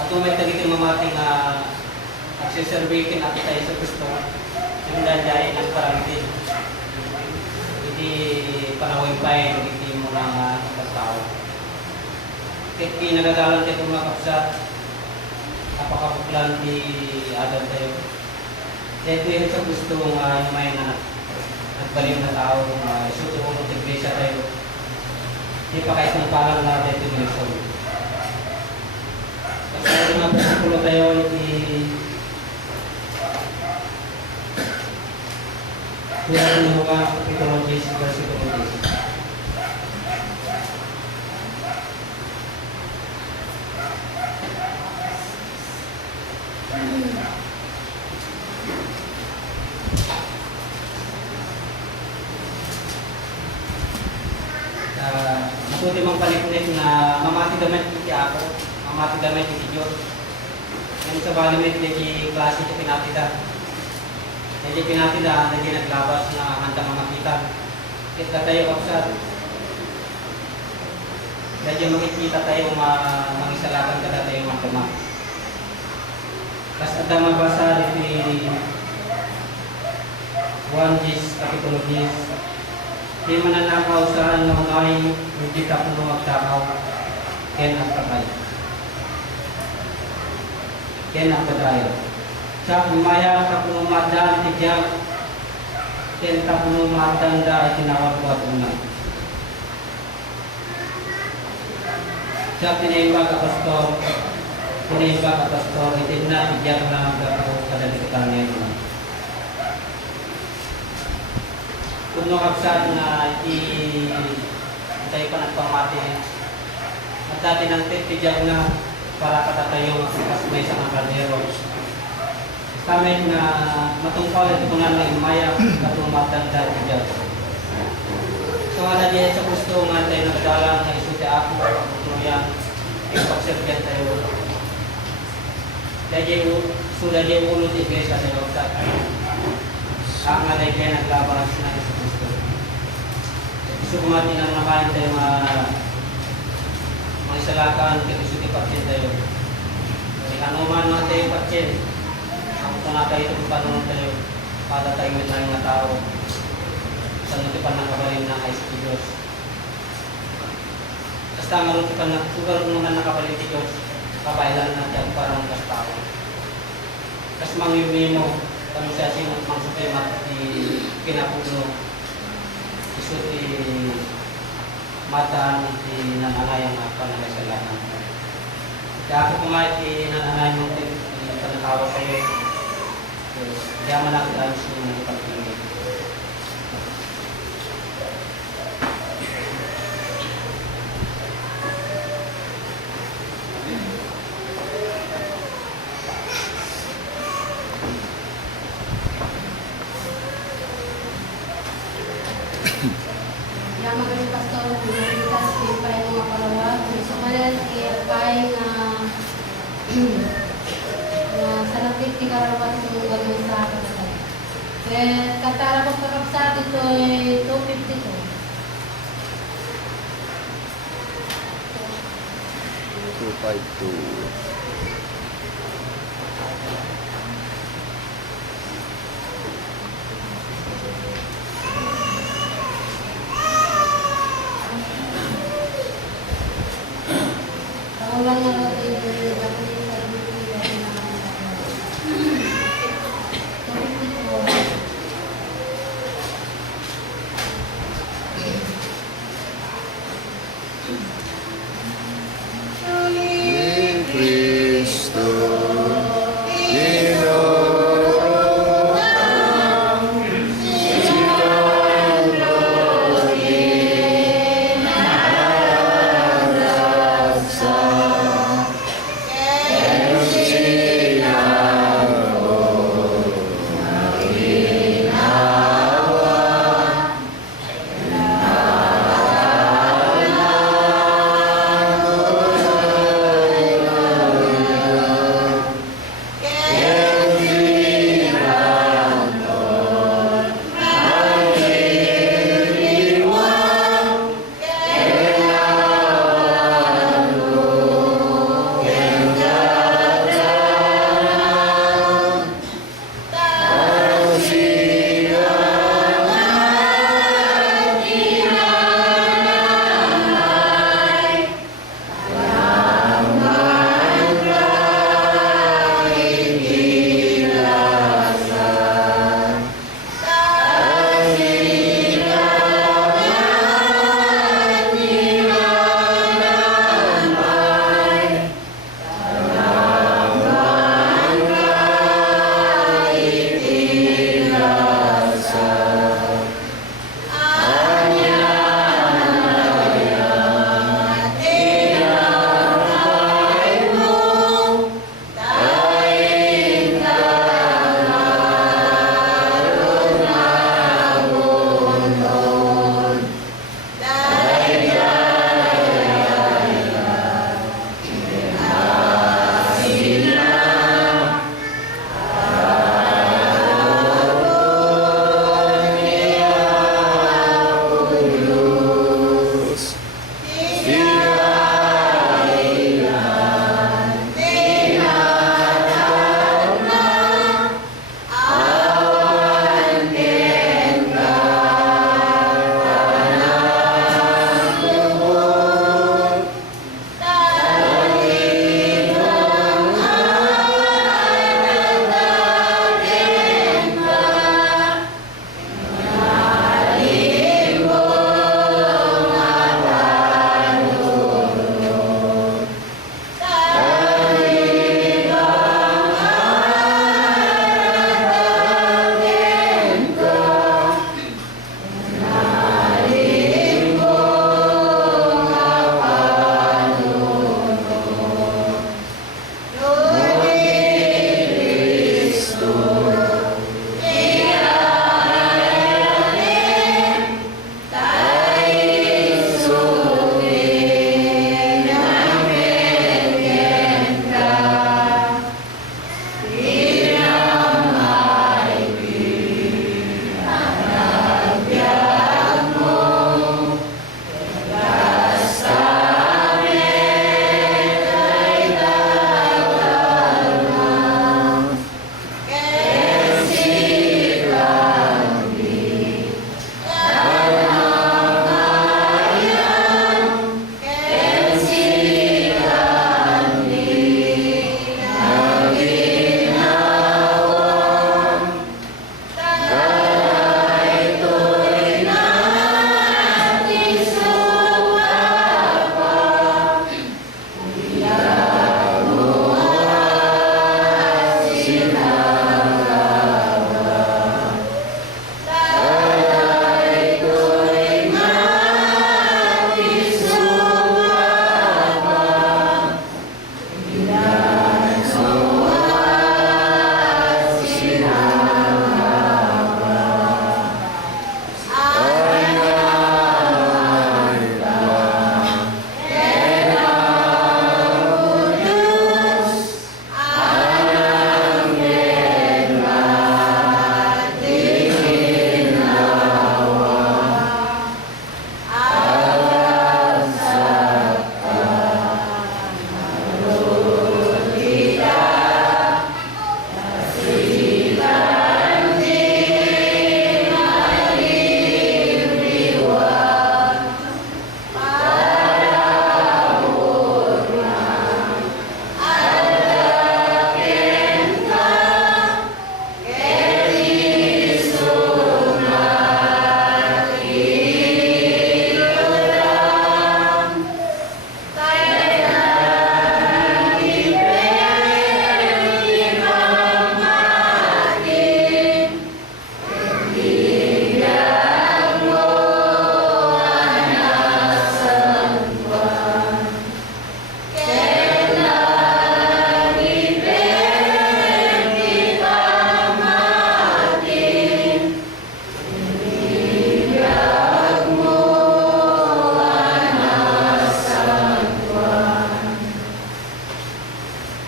Ato may tagitin mamati nga nagsiservikin natin tayo sa Kristo. Yung dahil nagparang din. Hindi panawin pa yun, hindi mo lang nagkatao. Kahit pinagagalan tayo mga kapsat, napakapuklan di Adam tayo. Dahil yun sa Kristo nga may nagbaliw na tao na isutuon ng iglesia tayo. Hindi pa kahit ng palang natin ito ng Kristo. Kasi mga versikulo tayo, Tuhan ng mga kapitulo 10, versikulo 10. Mabuti mang paliklit na mamati damit iti ako, mamati damit iti Diyos. Yan sa balimit iti klase iti pinatida. Iti pinatida, hindi naglabas na handa mamakita. Kita tayo kapsat. Dahil makikita tayo mangisalakan kada tayo magdama. Kas ada mabasa iti 1 kapitulo 10. Di mananakaw saan ng ay hindi tapuno magtakaw ken ang patay. Ken ang patay. Sa umaya tapuno madan tijak ken tapuno matanda itinawag buat una. Siya tinaimbag ka pastor, hindi na tiyak na kadalikitan niya. Kuno kapsat na tayo pa nagpamati at dati ng titiyak na para katatayo mas may isang kardero. Kami na matungkol ito kung ano yung maya katumatan dati dyan. So nga na sa gusto nga tayo nagdalang na isuti ako kung yan ipagservyan tayo. Dahil sudah dia ulo di iglesia sa Yorsa. Ang nga tayo kaya naglabas na isa gusto. Gusto kumati ng nakain tayo mga isalakan kaya gusto ipagsin tayo. Kasi kanuman mga tayo ipagsin. Ang tunatay ito kung paano tayo para tayo may tayong mga tao sa nutipan ng kabalin ng ayos ni Diyos. Basta ang nutipan na sugar naman ng kabalin ni Diyos, kabaylan natin parang kas tao. Kas mangyumi mo, kami siya sinong mangsukimat di pinapuno, isuti mataan di nananayang panangasalanan. Kaya ako kumahit nananay mong panatawa sa'yo. Yaman ako dahil sa mga ipagpili. Yaman kami pastor, pinalitas pa yung mga palawag. So manan i-apply na sanapit di karapat yung gagawin sa akin. Katara ko kakapsat ito ay 252. 252. Ulang na natin yung gagawin sa dito na 254. Cristo,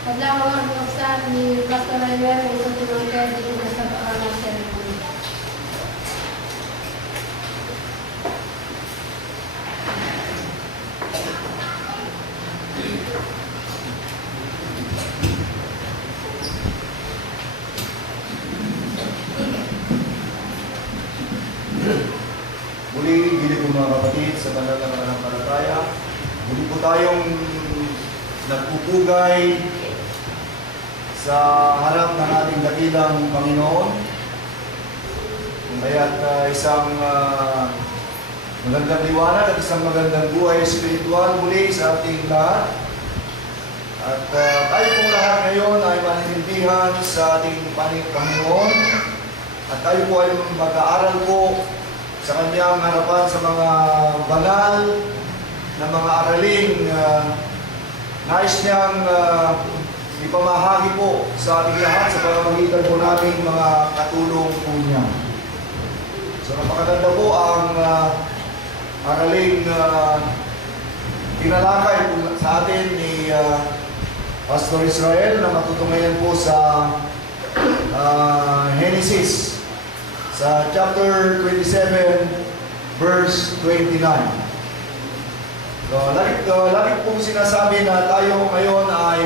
Paglamang ang buksan ni Pastor Raymond ang isang tumangkay dito sa pangalan ceremony. Muli, gili po mga kapatid sa banal na pananampalataya. Muli po tayong nagpupugay sa harap ng ating dakilang Panginoon. Kaya't isang magandang liwanag at isang magandang buhay espiritual muli sa ating lahat. At tayo pong lahat ngayon ay maninindihan sa ating Panginoon. At tayo po ay mag-aaral po sa kanyang harapan sa mga banal na mga araling nais niyang ipamahagi po sa ating lahat sa pamamagitan po nating mga katulong po niya. So napakaganda po ang araling tinalakay po sa atin ni Pastor Israel na matutungayan po sa Genesis sa chapter 27 verse 29. So, lagi pong sinasabi na tayo ngayon ay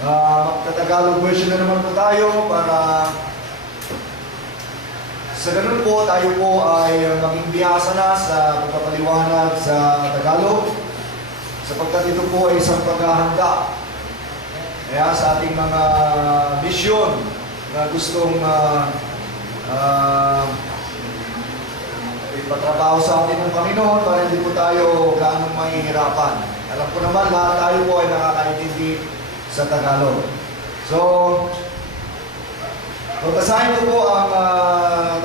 magta-Tagalog version na naman po tayo para sa ganun po tayo po ay maging biyasa na sa pagpapaliwanag sa Tagalog sapagkat ito po ay isang paghahanda kaya sa ating mga misyon na gustong ipatrabaho sa atin ng Panginoon para hindi po tayo gaanong mahihirapan. Alam ko naman lahat tayo po ay nakakaintindi sa Tagalog. So, basahin ko po ang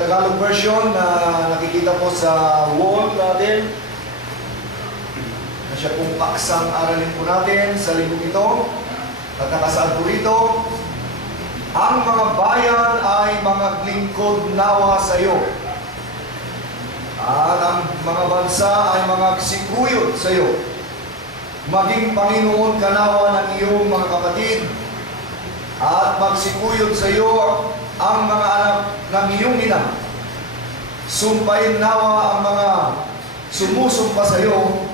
Tagalog version na nakikita po sa wall natin. Na siya pong paksang aralin po natin sa linggo ito. At nakasaad po rito, ang mga bayan ay mga lingkod nawa sa iyo. At ang mga bansa ay mga sikuyod sa iyo. Maging Panginoon ka nawa ng iyong mga kapatid. At magsikuyod sa iyo ang mga anak ng iyong ina. Sumpain nawa ang mga sumusumpa sa iyo.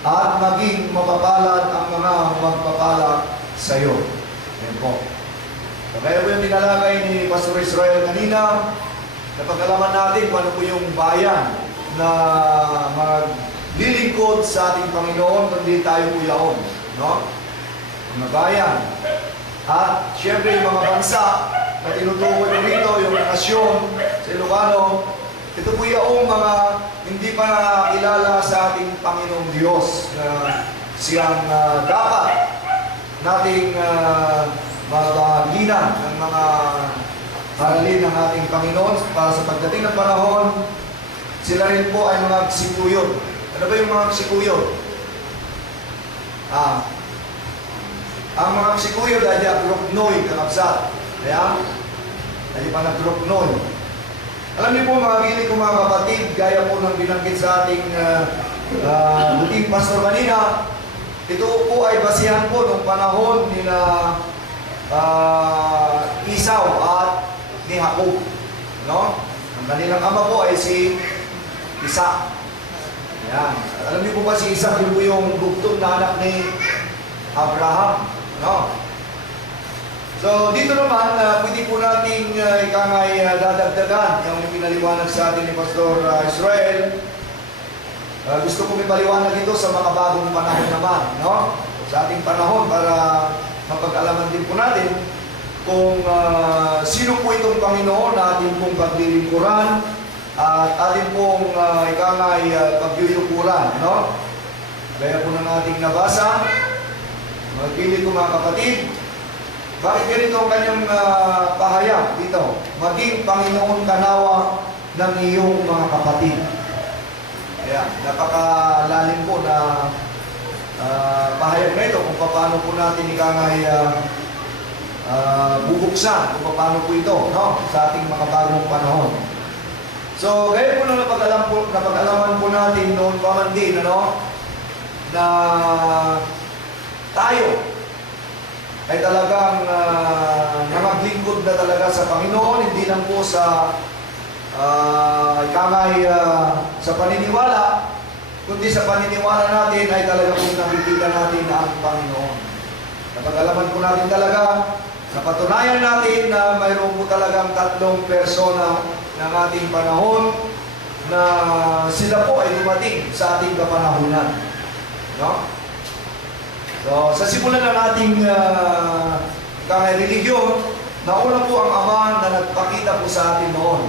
At maging mapapalad ang mga magpapalad sa iyo. Yan po. Kaya po yung tinalakay ni Pastor Israel kanina, napag-alaman natin kung ano po yung bayan na maglilingkod sa ating Panginoon kundi tayo po yaon. No? Mga bayan. At siyempre yung mga bansa na tinutukoy ko rito, yung nasyon sa Ilocano, ito po yung mga hindi pa nakakilala sa ating Panginoong Diyos na siyang dapat nating maghinan ng mga aralin ng ating Panginoon para sa pagdating ng panahon, sila rin po ay mga sikuyod. Ano ba yung mga sikuyod? Ang mga sikuyod ay agroknoy, kakabsat. Kaya, ay pa nagroknoy. Alam niyo po mga gili ko mga kapatid, gaya po ng binanggit sa ating buting pastor kanina, ito po ay basihan po ng panahon nila Isaw at ni Jacob. No? Ang kanilang ama po ay si Isaac. Ayan. Alam niyo po ba si Isaac yun po yung bugtong na anak ni Abraham? No? So dito naman, pwede po nating ikangay dadagdagan yung pinaliwanag sa atin ni Pastor Israel. Gusto ko may paliwanag ito sa mga bagong panahon naman, no? Sa ating panahon para mapag-alaman din po natin kung sino po itong Panginoon na ating pong paglilingkuran at ating pong ikangay pagyuyukuran, no? Gaya po ng ating nabasa, magpili ko mga kapatid, bakit ganito ang kanyang pahayag dito? Maging Panginoon kanawa ng iyong mga kapatid. Kaya napakalalim po na pahayag na ito kung paano po natin ikangay bubuksan kung paano po ito, no? Sa ating mga bagong panahon. So, gaya po na napag-alaman po natin noon pa man din, ano? Na tayo ay talagang namaglingkod na talaga sa Panginoon, hindi lang po sa sa paniniwala, kundi sa paniniwala natin ay talaga po nakikita natin ang Panginoon. Napag-alaman po natin talaga, napatunayan natin na mayroon po talagang tatlong persona ng ating panahon na sila po ay dumating sa ating kapanahunan. No? So, sa simulan ng ating religiyon, nauna po ang Ama na nagpakita po sa atin noon.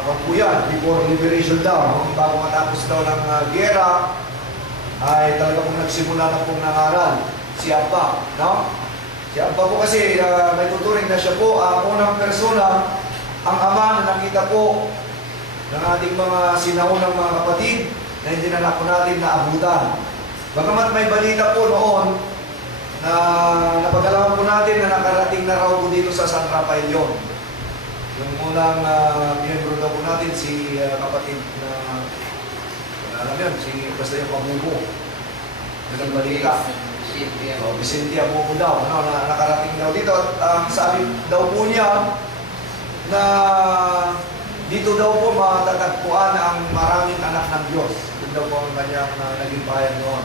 Wag po yan, before liberation daw, bago matapos daw ng gera, ay talaga pong nagsimula na pong nangaral si Abba. No? Si Abba po kasi may tuturing na siya po ang unang persona, ang Ama na nakita po ng ating mga sinaunang mga kapatid na hindi na po natin naabutan. Bagamat may balita po noon na napag-alaman po natin na nakarating na raw po dito sa San Rafael yun. Yung unang miyembro daw po natin, si kapatid na, alam yun, basta yung pamubo. Yung balita. Vicente Abubo daw, na nakarating daw dito. At sabi daw po niya na dito daw po matatagpuan ang maraming anak ng Diyos. Yun daw po ang kanyang naging bayan noon.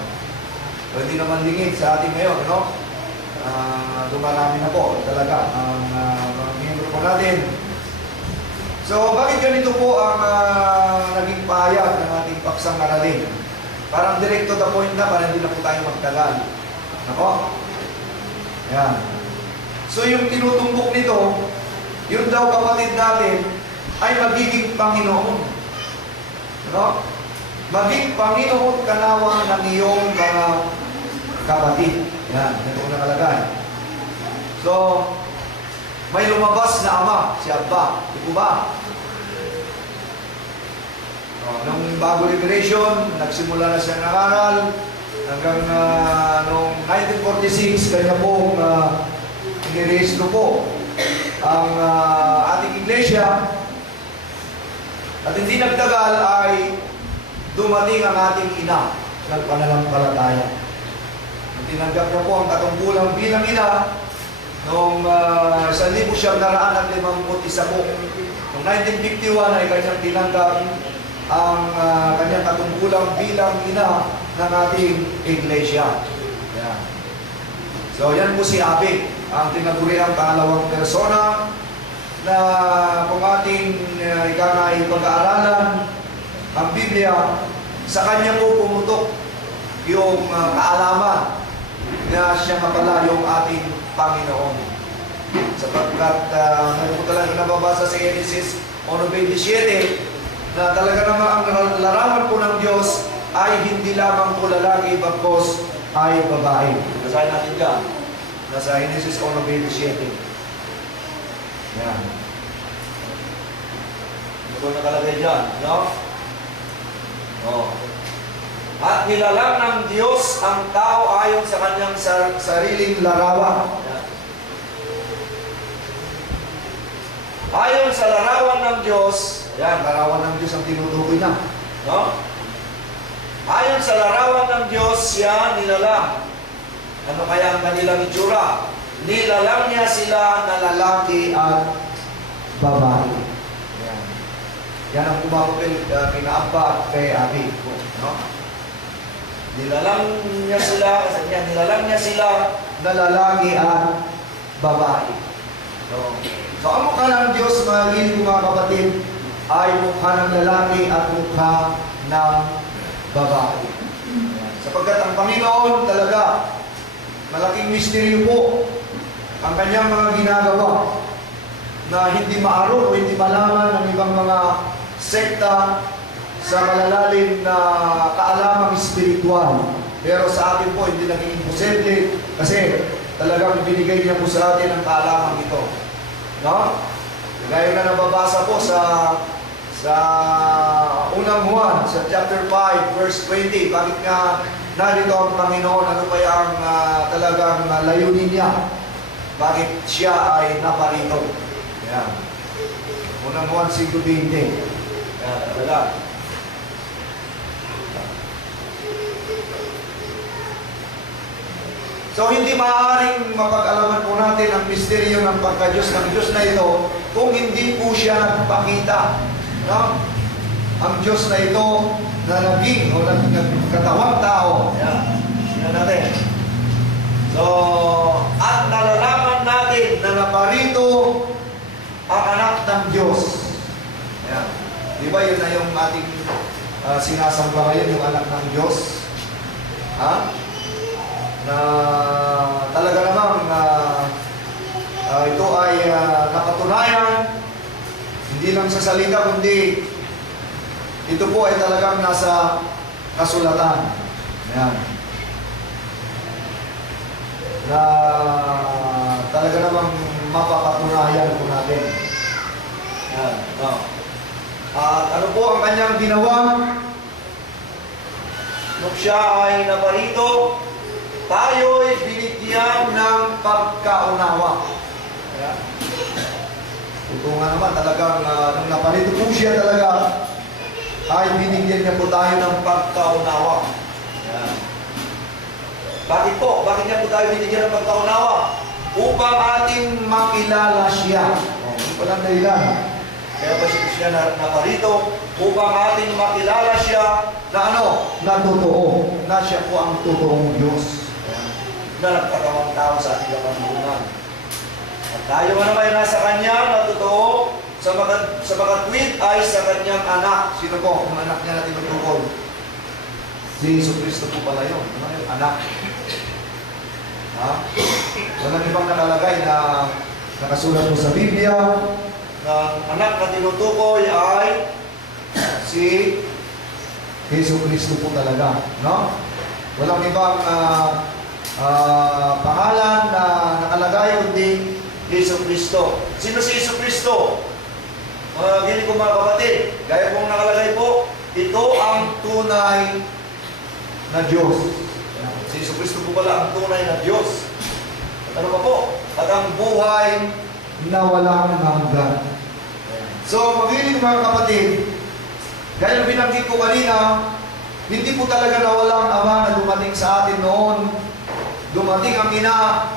So, hindi naman lingid sa ating ngayon, no? Dumarami na po talaga ang mga miyembro po natin. So, bakit ganito po ang naging pahayag ng ating paksang aralin? Parang direct to the point na, para hindi na po tayo magtagal. Nako? Yan. So, yung tinutumbok nito, yung daw kapatid natin ay magiging Panginoon. No? Maging Panginoon kanawa ng iyong mga kapatid. Yan, yan po nakalagay. So, may lumabas na Ama, si Abba. Di po ba? Nung bago liberation, nagsimula na siya nangaral. Hanggang noong 1946, kanya pong inirehistro po ang ating iglesia. At hindi nagtagal ay dumating ang ating ina ng pananampalataya. Tinanggap niya po ang katungkulang bilang ina noong 1951 po. Noong 1951 ay kanyang tinanggap ang kanyang katungkulang bilang ina ng ating iglesia. Yan. So yan po si Abi, ang tinaguriang pangalawang persona na kung ating ikangay pag-aaralan ang Biblia, sa kanya po pumutok yung kaalaman na siya nga pala yung ating Panginoon. Sapagkat meron po talaga nababasa sa Genesis 1:27 na talaga naman ang larawan po ng Diyos ay hindi lamang po lalaki, bagkos ay babae. Basahin natin dyan. Nasa Genesis 1:27. Yan. Ano po nakalagay dyan? No? Oh. At nilalang ng Diyos ang tao ayon sa kanyang sariling larawan. Ayon sa larawan ng Diyos, yan, larawan ng Diyos ang tinutukoy na. No? Ayon sa larawan ng Diyos, siya nilalang. Ano kaya ang kanilang itsura? Nilalang niya sila na lalaki at babae. Yan. Yan ang kumapapil kina Abba at kay Abi. No? Nilalang niya sila, kasi nilalang niya sila na lalaki at babae. So ang mukha ng Diyos, mga kapatid, ay mukha ng lalaki at mukha ng babae. Sapagkat ang Panginoon talaga, malaking misteryo po ang kanyang mga ginagawa na hindi maaro o hindi malaman ng ibang mga sekta sa malalalim na kaalamang espiritual. Pero sa atin po, hindi naging imposible kasi talagang binigay niya po sa atin ang kaalamang ito. No? Gaya na nababasa po sa unang Juan, sa chapter 5, verse 20. Bakit nga narito ang Panginoon? Ano kaya ang talagang layunin niya? Bakit siya ay naparito? Yan. Unang Juan 5:20. Yan, talaga. So hindi maaaring mapag-alaman po natin ang misteryo ng pagka-Diyos ng Diyos na ito kung hindi po siya nagpakita. No? Ang Diyos na ito na naging o nagkatawang tao. Yan. Tingnan natin. So, at nalalaman natin na naparito ang anak ng Diyos. Yan. Di ba yun na yung ating sinasamba ngayon, yung anak ng Diyos? Ha? Na talaga namang ito ay napatunayan hindi lang sa salita kundi ito po ay talagang nasa kasulatan. Ayan. Na talaga namang mapapatunayan po natin. Ayan. No. At ano po ang kanyang ginawa? Nung siya ay naparito, tayo'y binigyan ng pagkaunawa. Ayan. Ito nga naman talagang nung naparito po siya talaga, ay binigyan niya po tayo ng pagkaunawa. Ayan. Bakit po? Bakit niya po tayo binigyan ng pagkaunawa? Upang ating makilala siya. Ito pa lang dahilan. Kaya ba siya naparito? Upang ating makilala siya na ano? Na totoo. Na siya po ang totoong Diyos. Na nagkatawang tao sa ating kapangulunan. At tayo naman ay nasa Kanya na totoo sa makatwid ay sa Kanyang anak. Sino po? Ang anak niya na tinutukol. Si Yesu Cristo po pala yun. Ano yung anak? Ha? Walang ibang nakalagay na nakasulat po sa Biblia na anak na tinutukoy ay si Yesu Cristo po talaga. No? Walang ibang pangalan na nakalagay kundi Yesu Cristo. Sino si Yesu Cristo? Gini ko mga kapatid, gaya pong nakalagay po, ito ang tunay na Diyos. Si Yesu Cristo po pala ang tunay na Diyos. At ano pa po? At ang buhay na walang hanggan. So, magiling mga kapatid, gaya ng binanggit ko kanina, hindi po talaga nawala ang Ama na dumating sa atin noon. Dumating ang Ina.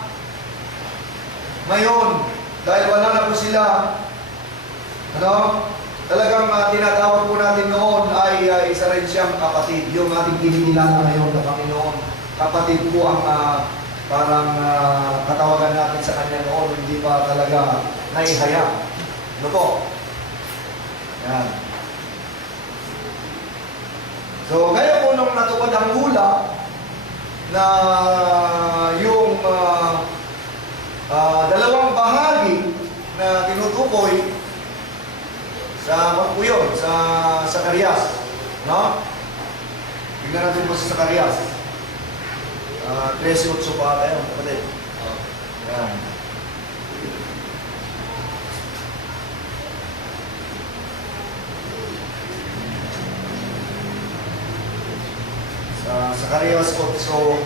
Ngayon, dahil wala na po sila, talagang tinatawag po natin noon ay isa rin siyang kapatid. Yung ating kinikilala ngayon na Panginoon. Kapatid po ang parang katawagan natin sa Kanya noon, hindi pa talaga naihaya. Ano po? Yan. So, kaya po nung natupad ang hula na yung dalawang bahagi na tinutukoy sa Magpuyon, sa Zacarias. No? Tignan natin po sa Zacarias. 13:8 pa tayo, kapatid. Yan. Sa Zacarias 13:8.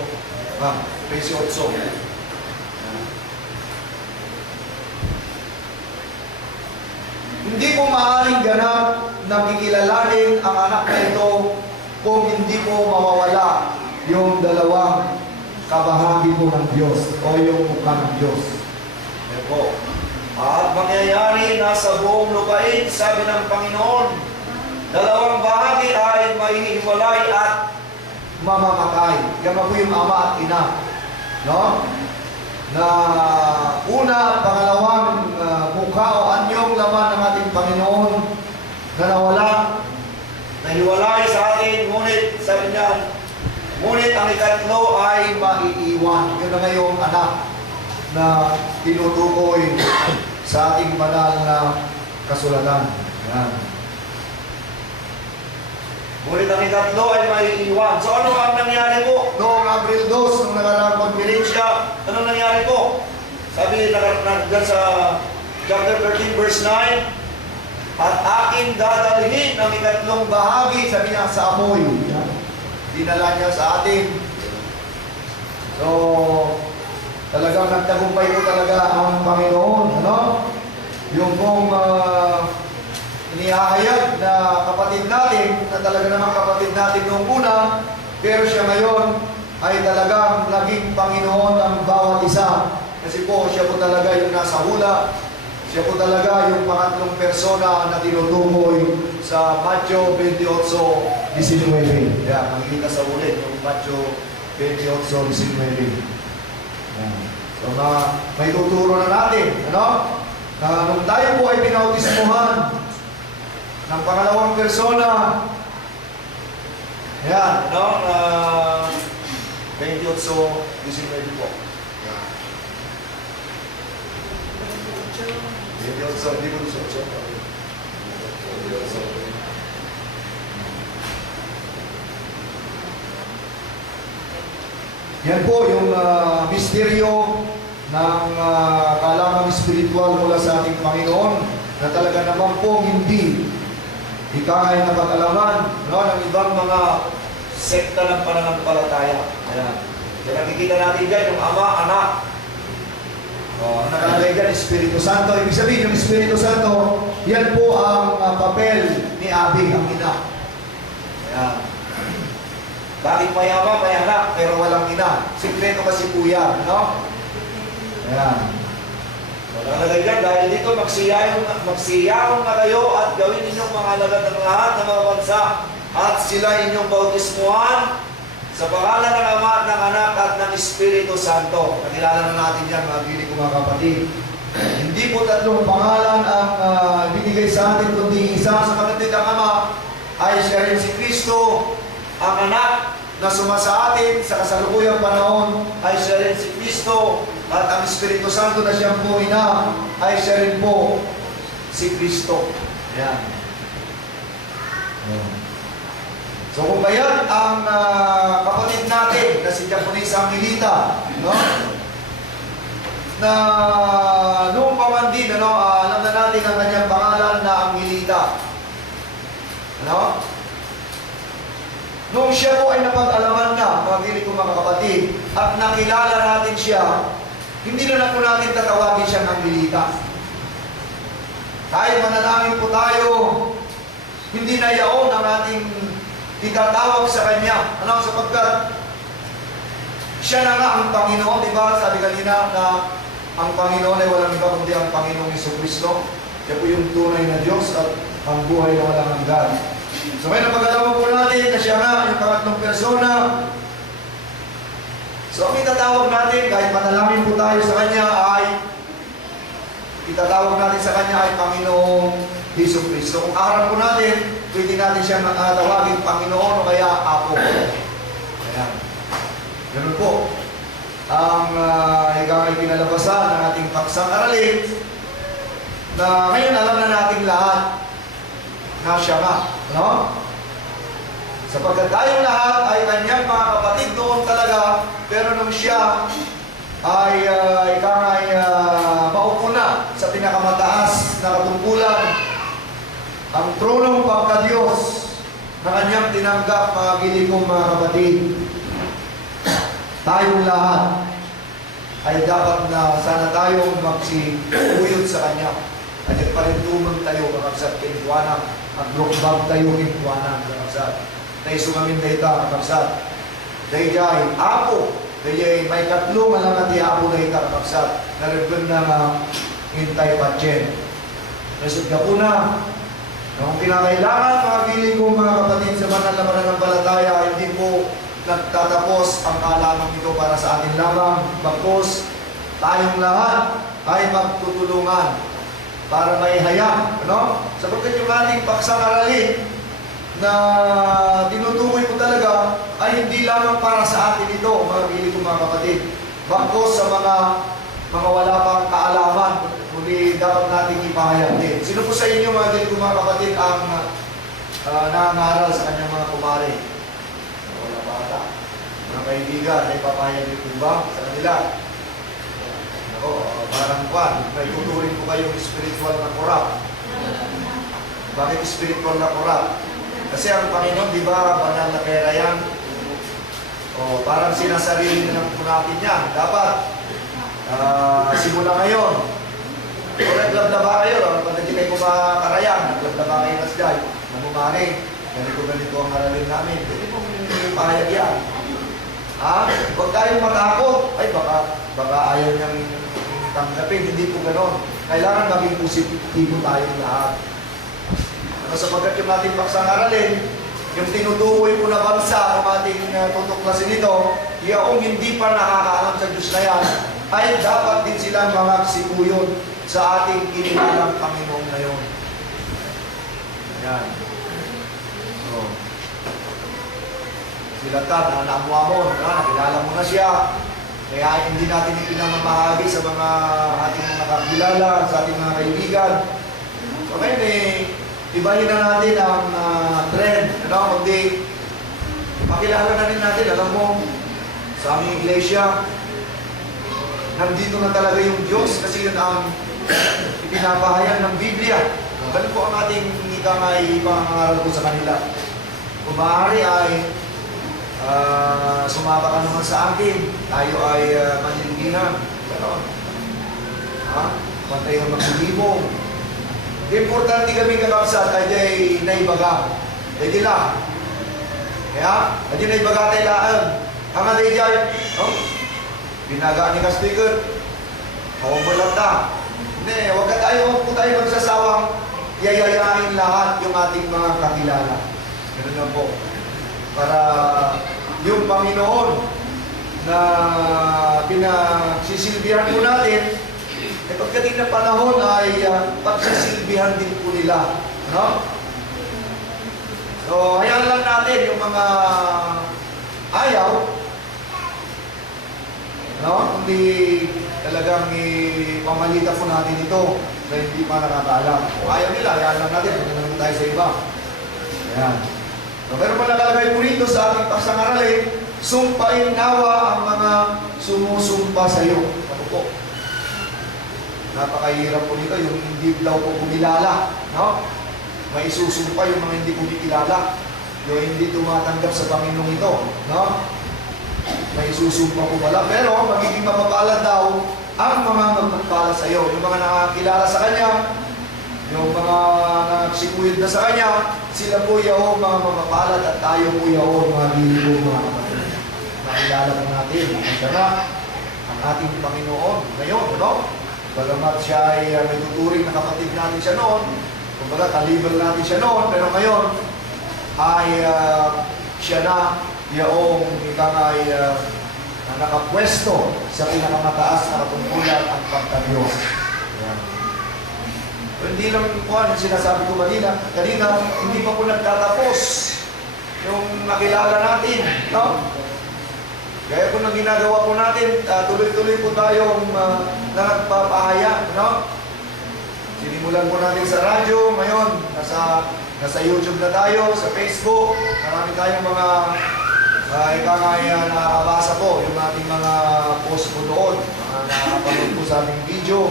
Hindi po maaaring ganap na kikilalanin ang anak na ito kung hindi po mawawala yung dalawang kabahagi po ng Diyos o yung mukha ng Diyos. Yan po. At mangyayari na sa buong lupain, sabi ng Panginoon, dalawang bahagi ay maihiwalay at mamamatay. Yan po yung ama at ina. No? Na una at pangalawang mukha o anyong laman ng ating Panginoon na nawala, nahiwalay sa atin, ngunit sabi niya, ngunit ang ikatlo ay maiiwan. Yun na ngayong anak na tinutukoy sa ating banal na kasulatan. Yan. Ngunit ang ikatlo ay maiiwan. So ano ang nangyari po? Noong Abril 2, nung nakaraang konferensya, ano nangyari po? Sabi dyan sa chapter 13 verse 9, at aking dadalhin ang ikatlong bahagi, sabi niya, sa amoy. Dinala niya sa atin. So, talagang nagtagumpay po talaga ang Panginoon. Ano? Yung pong inihahayag na kapatid natin, na talaga namang kapatid natin noong una, pero siya ngayon ay talagang naging Panginoon ng bawat isa. Kasi po, siya po talaga yung nasa hula. Siya po talaga yung pangatlong persona na tinutukoy sa Matthew 28:19. Yan, makikita sa ulit yung Matthew 28:19. Yan. So, may tuturo na natin, ano? Na nung tayo po ay pinautismuhan ng pangalawang persona, yan, no? 28:19 po. Yan po yung misteryo ng kalamang spiritual mula sa ating Panginoon na talaga naman po hindi ikangay na pag-alaman, no, ng ibang mga sekta ng pananampalataya. Ayan. Kaya nakikita natin dyan yung Ama, Anak. Nakalagay dyan, Espiritu Santo. Ibig sabihin, yung Espiritu Santo, yan po ang papel ni Abi, ang ina. Ayan. Bakit may ama, may anak, pero walang ina? Sikreto kasi po yan, no? Ayan. Nakalagay dyan, dahil dito magsiyahon na kayo at gawin ninyong mga alagad ng lahat ng mga bansa at sila inyong bautismuhan sa pangalan ng Ama at ng Anak at ng Espiritu Santo. Nakilala na natin yan, mga bili ko mga kapatid. Hindi po tatlong pangalan ang binigay sa atin, kundi isa sa kapatid ang Ama ay siya rin si Kristo. Ang Anak na sumasa atin sa kasalukuyang panahon ay siya rin si Kristo. At ang Espiritu Santo na siyang po ina ay siya rin po si Kristo. Ayan. So kung kaya ang kapatid natin na si Japanese Angelita, no? Na noong pa man din, ano, alam na natin ang kanyang pangalan na Angelita. Ano? Noong siya po ay napag-alaman na, mga ko mga kapatid, at nakilala natin siya, hindi na po natin tatawagin siyang Angelita. Kahit manalangin po tayo, hindi na yaon ang ating itatawag sa Kanya. Ano? Sapagkat siya na nga ang Panginoon, di ba? Sabi kanina na ang Panginoon ay walang iba kundi ang Panginoong Jesucristo. Siya po yung tunay na Diyos at ang buhay na walang hanggan. So ngayon napag-alaman po natin na siya nga yung pangatlong persona. So ang itatawag natin, kahit manalangin po tayo sa Kanya ay itatawag natin sa Kanya ay Panginoong Jesucristo. Kung araw po natin, pwede natin siyang tawagin Panginoon o kaya Apo. Ayan. Ganun po. Ang ikangay pinalabasan ng ating paksang aralin na ngayon alam na nating lahat na siya nga. No? Sapagkat tayong lahat ay kanyang mga kapatid noon talaga, pero nung siya ay ikangay maupo na sa pinakamataas na katungkulan, ang tronong pagka-Diyos na kanyang tinanggap, mga gilikong mga kapatid, tayong lahat ay dapat na sana tayong magsibuyod sa Kanya. At parintumang tayo, kakabsat, kintuanang, at lukbag tayo, kintuanang, kakabsat. Tayo sumamin na ita, kakabsat. Tayo jay, apo, tayo may katlo, malangati apo na ita, kakabsat. Naribun na hintay patyen. Nasod ka po na, kung kinakailangan, mga giling kong mga kapatid sa banal na pananampalataya, hindi po nagtatapos ang kaalaman ito para sa atin lamang. Bagkus, tayong lahat ay magtutulungan para maihayag. Ano? Sapagkat yung ating paksang aralin na tinutukoy ko talaga ay hindi lamang para sa atin ito, mga giling kong mga kapatid. Bagkus sa mga wala pang kaalaman, kundi dapat natin ipahayag din. Sino po sa inyo, mga giling kong mga kapatid, ang nangangaral sa kanyang mga kumare? Wala bata. Mga kaibigan, ay papayag niyo po ba sa kanila? Ako, parang kwan, may tuturin ko kayong spiritual na korap. Bakit spiritual na korap? Kasi ang Panginoon, di ba, banal na pera yan? O, parang sinasarili na lang po natin yan. Dapat, simula ngayon, kung naglablaba kayo, pag hindi kayo kumakarayan, naglablaba kayo nas dyan, namumari, ganito ang aralin namin, hindi pong pahayag yan. Ha? Huwag tayong matakot. Ay, baka ayaw niyang tanggapin. Hindi po ganon. Kailangan maging positibo tayong lahat. Sapagkat yung ating paksang aralin, yung tinutukoy po na bansa ng ating tutuklasin nito, yung hindi pa nakakaalam sa Diyos na yan, ay dapat din silang mga sikuyon sa ating kinilalang Panginoon ngayon. Ayan. So, sila Tan, naamuamon, nakilala mo na siya. Kaya hindi natin ipinamamahagi sa mga ating mga kakilala, sa ating mga kaibigan. So ngayon ibahin na natin ang trend, kundi pakilala na rin natin, alam mo, sa aming iglesia, nandito na talaga yung Diyos kasi yun ang ipinapahayag ng Biblia. Ganun po ang ating ipangangaral ko sa kanila. Kung maaari ay sumama ka naman sa akin, tayo ay maniliginan. Ganon. Pantay ng maglilibong. Importante kami kakapsat ay jay naibaga. Jadi lang. Kaya, ay naibaga tayo laan. Ang aday jay, binaga ni Kastiger. Huwag mo lang ta. Hindi, huwag po tayo magsasawang yayayain lahat yung ating mga kakilala. Ganun na po. Para yung Panginoon na pinagsisilbihan po natin, pagdating ng panahon ay pagsisilbihan din po nila. No? So, hayaan lang natin yung mga ayaw, no? Hindi talagang ipamalita po natin ito na hindi pa nakakaalam. Kung ayaw nila, hayaan lang natin. Pagdating naman tayo sa iba. Ayan. So, meron pa nakalagay po rito sa ating paksang aralin, sumpain nawa ang mga sumusumpa sa iyo. Ano po? Napakahirap po nito, yung hindi daw po kumilala, no? May isusumpa yung mga hindi kumikilala, yung hindi tumatanggap sa Panginoon ito, no? May isusumpa po pala, pero magiging mapapalad daw ang mga magpapala sa iyo, yung mga nakakilala sa Kanya, yung mga nagsikuyod na sa Kanya, sila po yaw mga mapapalad at tayo po yaw mga bilibong mga kapatid. Nakilala po natin, ang ating Panginoon ngayon, no? Bagamat siya ay may tuturing na kapatid natin siya noon, kumbaga kaliber natin siya noon, pero ngayon ay siya na yaong ikang ay nakapwesto sa pinakamataas na katungkulan ang pagka-Diyos. Ayan. So, hindi lang po ang sinasabi ko kanina, hindi pa po nagtatapos yung nakilala natin, no? Kaya kung ang ginagawa po natin, tuloy-tuloy po tayong nagpapahayag, no? Sinimulan po natin sa radyo, ngayon, nasa YouTube na tayo, sa Facebook, marami tayong mga nakakabasa po, yung ating mga post po doon, nakapanood po sa aming video,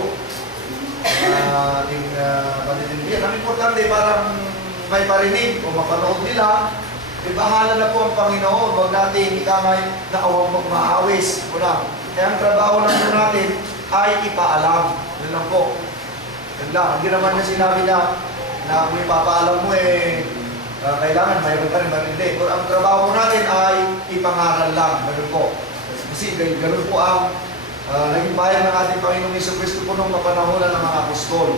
ating paninindihan. Ang importante, parang may parinig o mapanood nila, bahala na po ang Panginoon. Huwag natin ikamay na awang magmaawis. Kaya ang trabaho lang po natin ay ipaalam. Yun lang po. Yun lang. Hindi naman na sinabi na kung ipapaalam mo kailangan mayroon ka rin, hindi. Kung ang trabaho natin ay ipangaral lang. Ganun po. Kasi ganun po ang naging bayan ng ating Panginoong Jesucristo po nung mapanahonan ng mga apostol.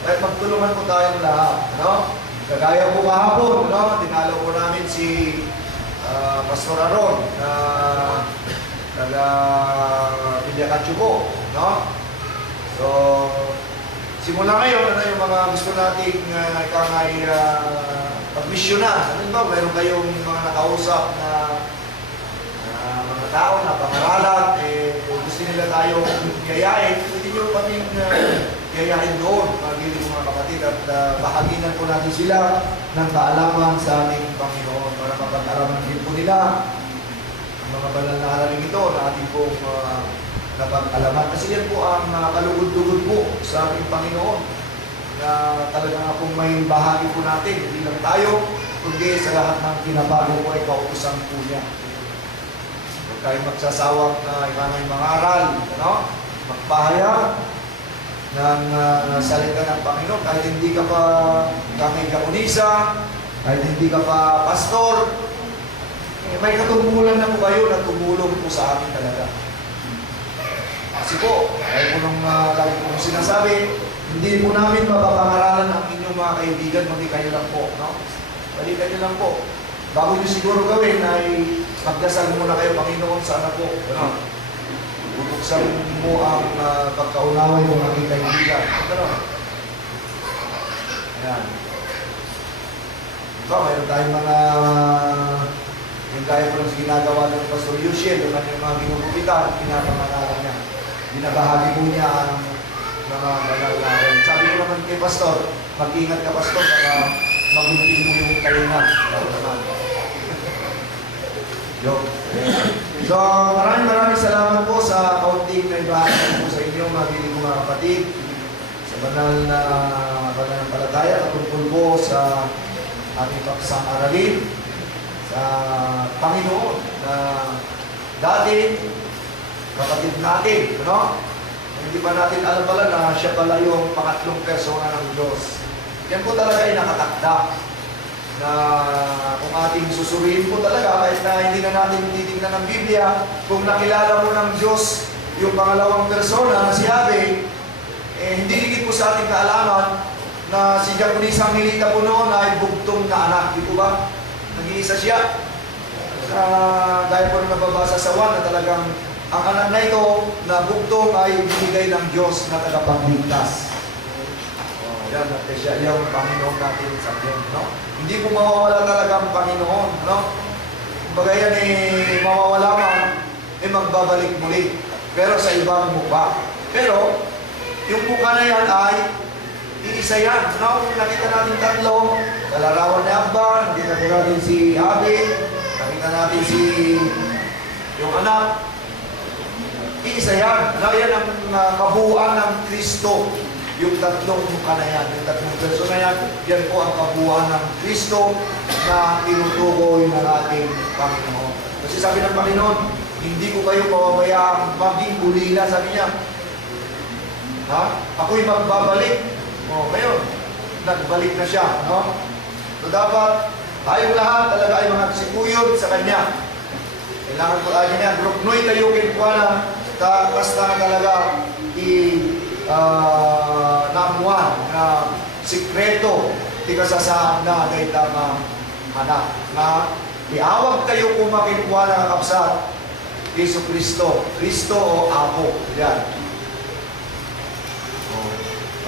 Kaya magtulungan po tayong lahat. No? Kagaya po kahapon, no? Dinalaw po namin si Pastor Aron na taga-Villacatio po, no? So, simula ngayon, yung mga gusto nating pag-missionan. Ano ba? Meron kayong mga nakausap na mga tao na pangaralan, gusto nila tayong yayain, pwede nyo pating yayain doon, mga kapatid, at bahaginan po natin sila ng kaalaman sa ating Panginoon para mapag-araman din po nila ang mga banal na aralin ito na ating pong napag-alaman. Kasi yan po ang kalugod-lugod po sa ating Panginoon na talagang pong may bahagi po natin, hindi lang tayo, kundi sa lahat ng pinabago po ay kautusan po niya. Huwag tayong magsasawang na ikamay mangaral, no? Magpahayag ng salita ng Panginoon, kahit hindi ka pa kamay kaunisa, kahit hindi ka pa pastor, may katungkulan na po kayo na tumulong po sa amin talaga. Kasi po, ay po nung lagi po sinasabi, hindi po namin mapapangaralan ang inyong mga kaibigan, kundi kayo lang po. No? Balikan nyo lang po. Bago nyo siguro gawin ay magdasal muna kayo, Panginoon, sana po. Ano? Bubuksan mo ang pagkaunaway ng aking kaibigan. Ano? Ayan. Diba, mayroon tayong mga yung gaya po ng ginagawa ng Pastor Yushel, yung kanyang mga ginugupitan, pinapangaralan niya. Binabahagi po niya ang mga banal na rin. Sabi ko naman kay Pastor, mag-ingat ka Pastor, baka magunting mo yung kalingan. So, maraming salamat po sa kaunting na ibahagi po sa inyo, mga biling mga kapatid, sa banal na palataya, tungkol po sa ating paksang aralin, sa Panginoon na dati kapatid natin, ano? Hindi pa natin alam pala na siya pala yung pangatlong persona ng Diyos. Yan po talaga ay nakatakda na kung ating susuriin po talaga, kahit na hindi na natin titignan ng Biblia, kung nakilala mo ng Diyos yung pangalawang persona na si Yahweh, hindi ligit po sa ating kaalaman na si Diakonisa Milita po noon ay bugtong na anak. Di po ba? Nag-iisa siya. Dahil po na nababasa sa 1 na talagang ang anak na ito na bugtong ay binigay ng Diyos na tagapagligtas. Yan, siya yung Panginoon natin sa atin. No? Hindi po mawawala talaga ang Panginoon. No? Kumbaga yan mawawala man, magbabalik muli. Pero sa ibang mukha. Pero, yung mukha na yan ay iisa yan. No? Nakita natin tatlo, sa larawan ni Abba, nakita natin si Abel, nakita natin si yung anak. Iisa yan. No? Yan ang kabuuan ng Kristo. Yung tatlong mukha na yan, yung tatlong perso na yan, yan po ang kabuuan ng Kristo na tinutukoy ng ating Panginoon. Kasi sabi ng Panginoon, hindi ko kayo pababayaan maging ulila, sabi niya. Ha? Ako'y magbabalik. O, ngayon, nagbalik na siya. No? So dapat, tayong lahat talaga ay mga sikuyod sa Kanya. Kailangan po tayo niya, grupnoy tayo kinkuana, basta na talaga namuan na sikreto di kasasaan na dahil tama anak na iawag kayo kung makinuha ng kapsat Yesu Kristo o Apo yan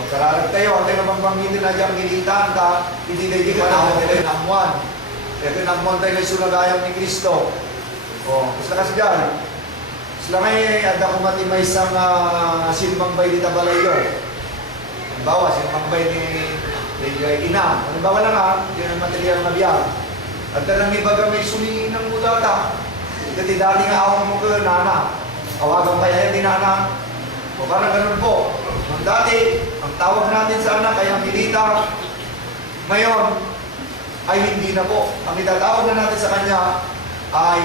magkararag tayo ang tayo mapanggitin na diyang ginitan ta hindi na hindi pa natin namuan ito namuan tayo na isulagayang ni Kristo basta kasi dyan sila may ada ko matimay isang silmangbay di Tabalayo. Halimbawa, silmangbay ni Ina. Halimbawa lang yun ang material na biyak. At lang ibaga may sumingin ng mudata. Dati nga awang mo ko nana. Awagang kaya yan nana. O parang ganun po. Nung dati, ang tawag natin sa anak ay ang Milita. Ngayon, ay hindi na po. Ang itatawag na natin sa kanya ay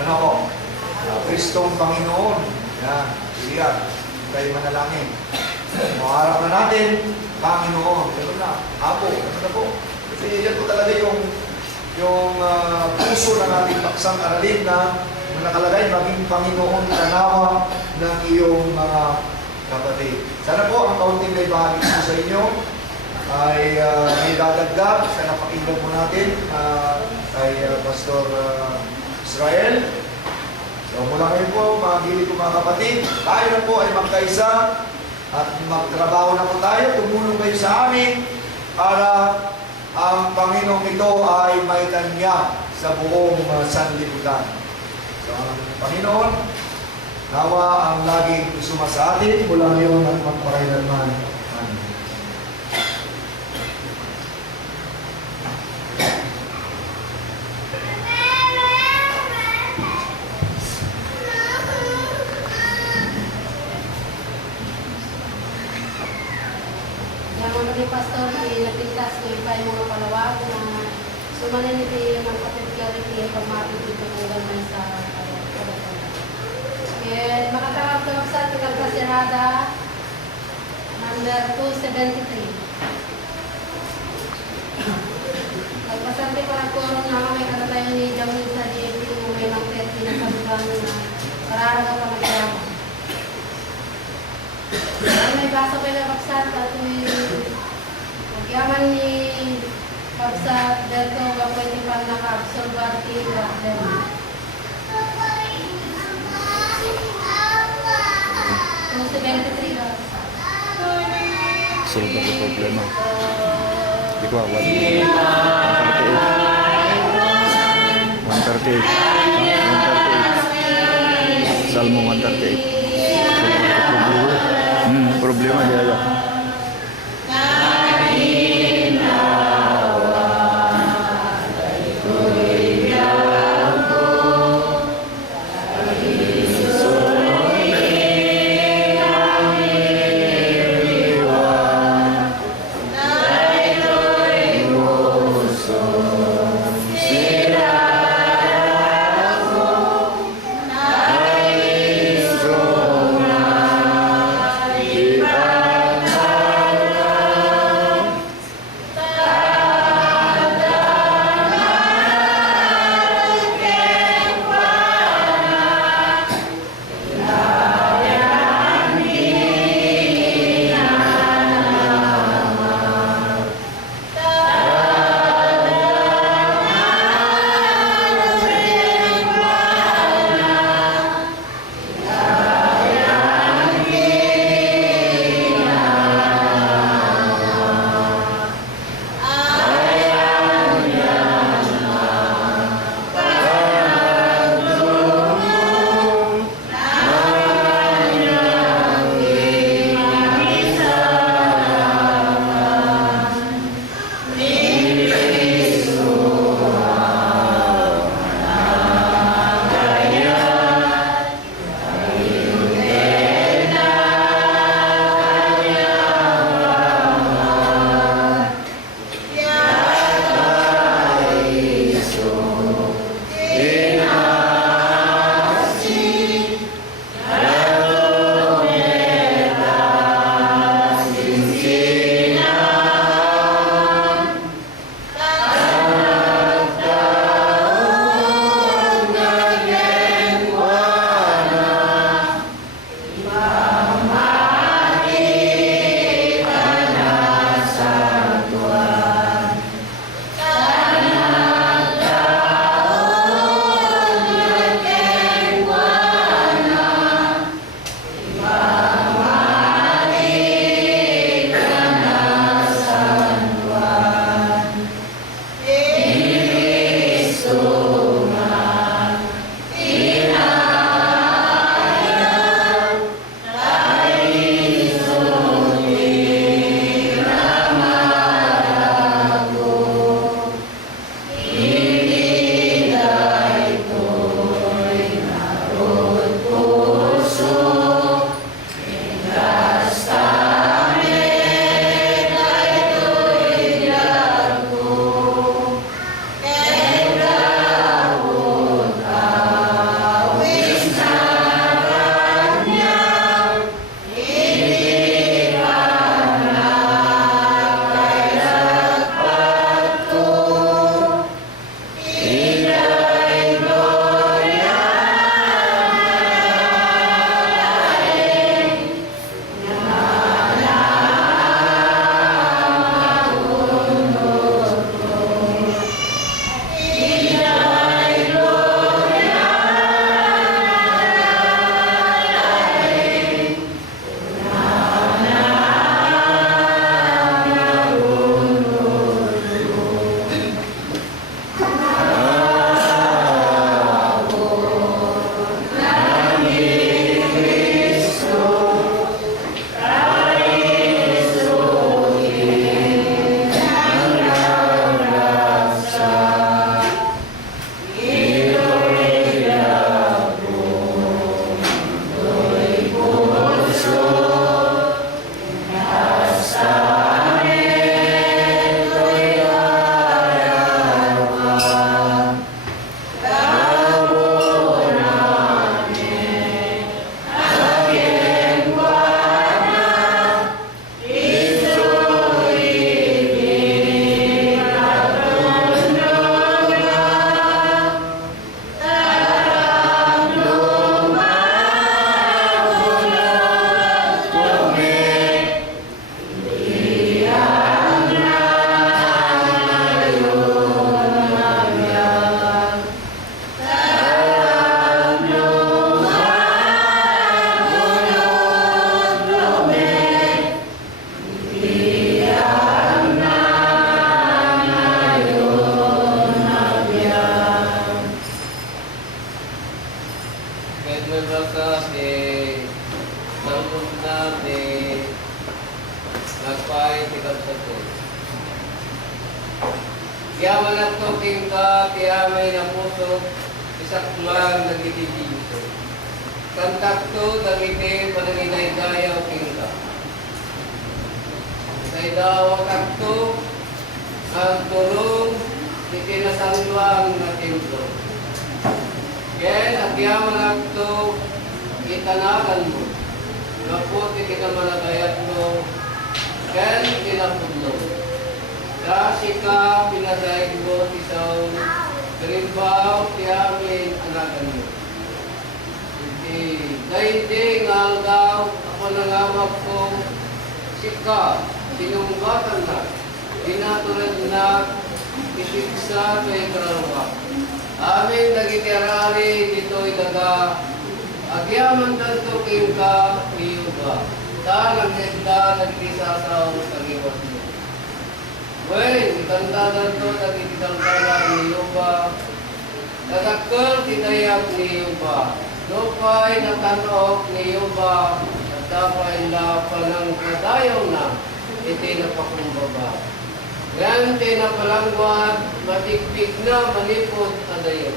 ano po? Kristong Panginoon. Yan. Yan. Tayo manalangin. Maharap na natin, Panginoon. Ganun na. Apo. Ano na po? Kasi yan po talaga yung puso ng ating paksang aralin na nakalagay maging Panginoon tanawa ng iyong mga kapatid. Sana po ang kaunting may bahagi ko sa inyo ay may dadagdag sa napakinggan po natin kay Pastor Israel. So mula ngayon po, mga gili ko mga kapatid, tayo na po ay magkaisa at magtrabaho na po tayo, tumulong kayo sa amin para ang Panginoong ito ay maitanya sa buong sanlibutan. So ang Panginoon, nawa ang laging suma sa atin mula ngayon at magpakailanman. Amen. Ni Pastor, napintas ko yung kayo mga palawag na sumanin ito ng kapitgarity yung pamapit ito ng gamay sa kalatan. And makatawag sa ating kalkasirada number 273. Bastante para kurong na may katatayo ni Jamin sa DMP mo may mangket pinasabugan na kararaga pa magkama. Ay may basa pa na pagsat at may magyaman ni pagsat dito ka pwede pa naka-absorbati ka dito. Kung sa 23 ka. Solve ang problema. Di ko awal. 138. 138. Salmo 138. Problema dia ya. kahit may bakas, salubog na, nagpay, tikap sa to. Kaya managtuking ka, kaya may napuso, isaktulang nagititiso. Kantakto, dagiti, pananginay-dayaw king ka. Isay-dawag akto, ang turong, itinasangluang na templo. Kaya nagyaman akto, itanagan mo. Naputi kinamalagayat mo, kaya kinapudlo. Kasi ka, pinasahig mo, isaw, karimbaw, tiyamin, anagan mo. Dahil nga daw, ako nangamag ko, sika, sinunggatan na, dinatulad na, isiksa kay karawa. Amin nagikirari dito'y daga, agyaman tanto king ka, iyo ba? Talang hegda nagkisasaw sa giwas mo. Well, ikanta tanto nagkikitangkala niyo ba? Nagakal tinayak niyo ba? Lupay natanok niyo ba? At tapay na palang kadayaw na, iti napakumbaba. Yan tinapalangwan, matikpik na malipod adayon.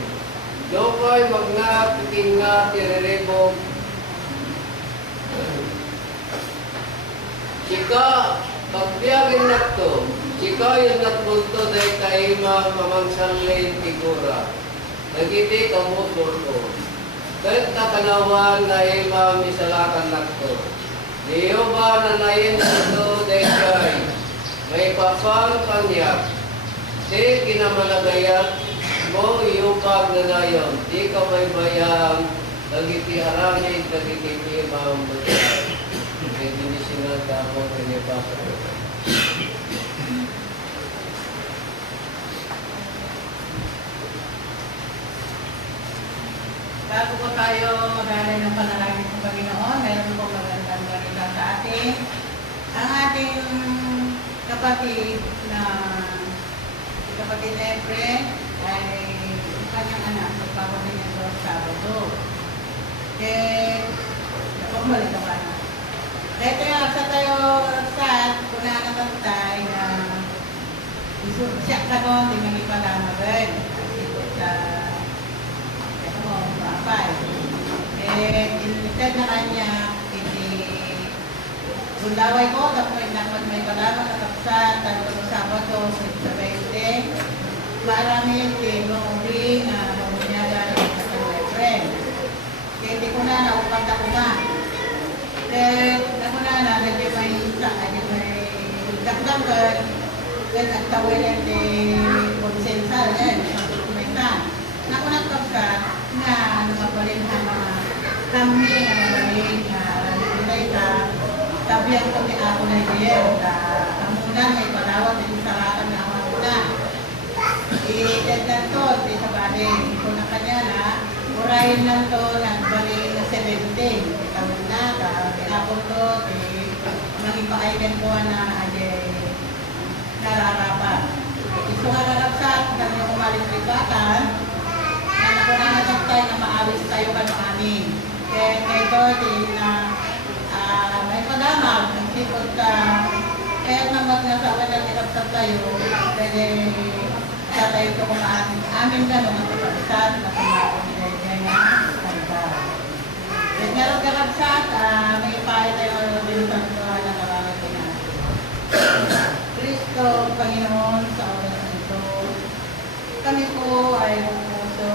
Lopay magna, piking na, tirerebo. Sika, pagbiagin na to, sika yung natbulto dahil kaima mamangsanlin figura. Nagiti kamusor ko. Kahit nakanawan na ima misalakan na to. Niyo ba nanayin ito dahil kay may papang kanyak, di kinamalagayat mo iyupag na nayon, di ka may bayang, nagiti arangin, nagiti imam bayan. May dinisingan ka mo, pinipasa ko. Bago po tayo mag-alay ng panalangin ng Panginoon, meron po magandang balita sa atin. Ang ating kapatid Efren ay kanyang anak magpapatid niya sa Sabado. Napamalik ka ba na? Kaya kaya sa tayo kung nakakatay na siya ka doon, di may ipalamagan. Dito sa Mapay. Instead na kanya, Gundaway ko, tapos dapat may palaman na kapsa, tayo sa Sabado, sa 20. Maraming tinong na mamunyaga ng my friend. Kaya hindi ko na naupag ako na. Then, ako na, medyo may isa, may dakdakan, then at tawilan ni konsensal, may isa. Ako na kapsa, na mabalin ang mga kami, na mabalin, na tabihan ko ni ako na iyan, kamunan may palawag din sa lakan na kamunan. I-dead to, di sa bali, ko na kanya na, urahin lang to, nagbali na 17. Kamunan, pinapon to, maging pakailan ko na nararapat. Ito nga narapsat, kami umalis ribatan, na nakunanatag tayo na maawis tayo kano amin. Kaya ito, na may padamag, ang sikot kaya naman nasawa na nilapsat tayo, pwede sa tayo ito kung amin gano'n ang kapagsat na kumakong nilagay na kanta. At meron kapagsat, may pahay tayo binutan ko na nakararating na. Kristo, Panginoon, sa oras na ito, kami po ay puso.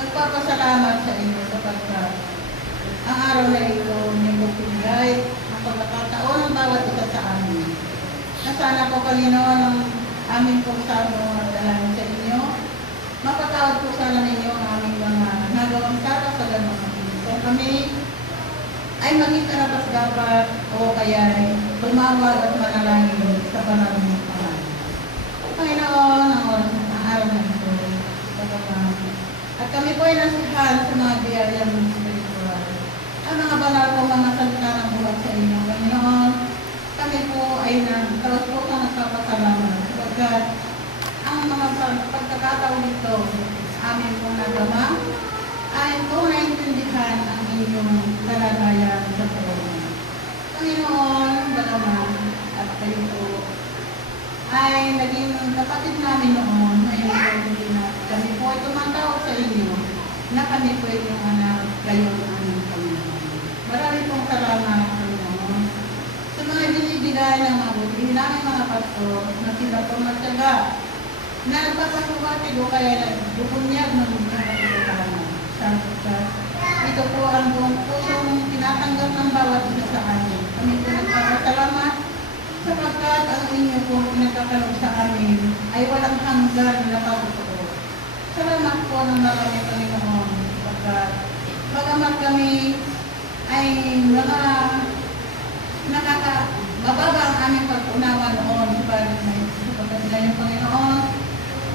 Nagpapasalamat sa inyo sapagkat ang araw na ito, niyo po pinigay ang pagkakataon ng bawat isa sa amin. Na sana po, Panginoon, ang amin pong dalangin sa inyo, mapatawad po sana ninyo ang aming mga nagawang sarap sa ganang Kristo. Kami ay maging karapat-dapat o kaya tumawag at manalangin sa panahon ng Panginoon. Panginoon, ang araw na ito, at kami po ay nasihan sa mga biyayang spiritual. Ang mga banal po mga salita ng buhat sa inyo, Panginoon, kami po ay nagtawas po ka nagpapasalamat sapagkat ang mga pagkakataon nito amin pong nagawa masaksihan ang inyong kalagayan sa corona. Panginoon, bagaman at kayo po ay naging kapatid namin noon, ngayon po hindi na kami po ay tumatawag sa inyo na kami po inyong anak, kayo ang aming Panginoon. Maraming pong salamat, Panginoon, sa mga binibigay ng mga buti namin mga pastor na sila po matyaga na nagpapasuwati o kaya nagbubunyag ng mga katotohanan. Ito po ang buong pusong tinatanggap ng bawat isa sa amin. Kami po nagpapasalamat sapagkat ang inyo po pinagkakalog sa amin ay walang hanggan na pagtotoo. Salamat po ng marami, Panginoon, sapagkat bagamat kami ay mga mababa ang aming pag-unawa noon sapagkat ngayon, Panginoon,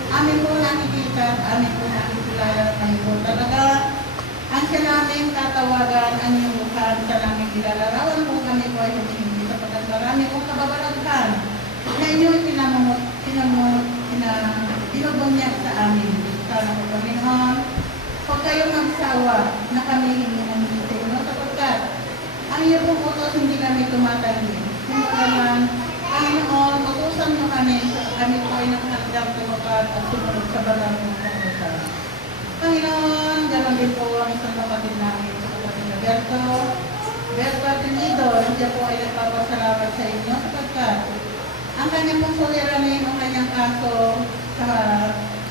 amin po nakikita at amin po nakikilala kayo po talaga. Ang sa namin tatawagan ang iyong mukha, sa namin ilalarawan po kami po ay hindi sapagkat marami pong kababalaghan na inyong pinubunyag sa amin. Sana po, Panginoon, huwag kayong magsawa na kami hindi namin sa inyo sapagkat ang iyo pong utos hindi kami tumatanggi. Kung naman, Panginoon, utusan mo kami po ay nakahandang tumupad at sumunod sa balang ng kamutan. Panginoon, ganoon din po ang isang kapatid namin sa kapatid na Berto Tinido, siya po ay nagpapasalamat sa inyo sapagkat ang kanyang pong suliranin o kanyang kaso sa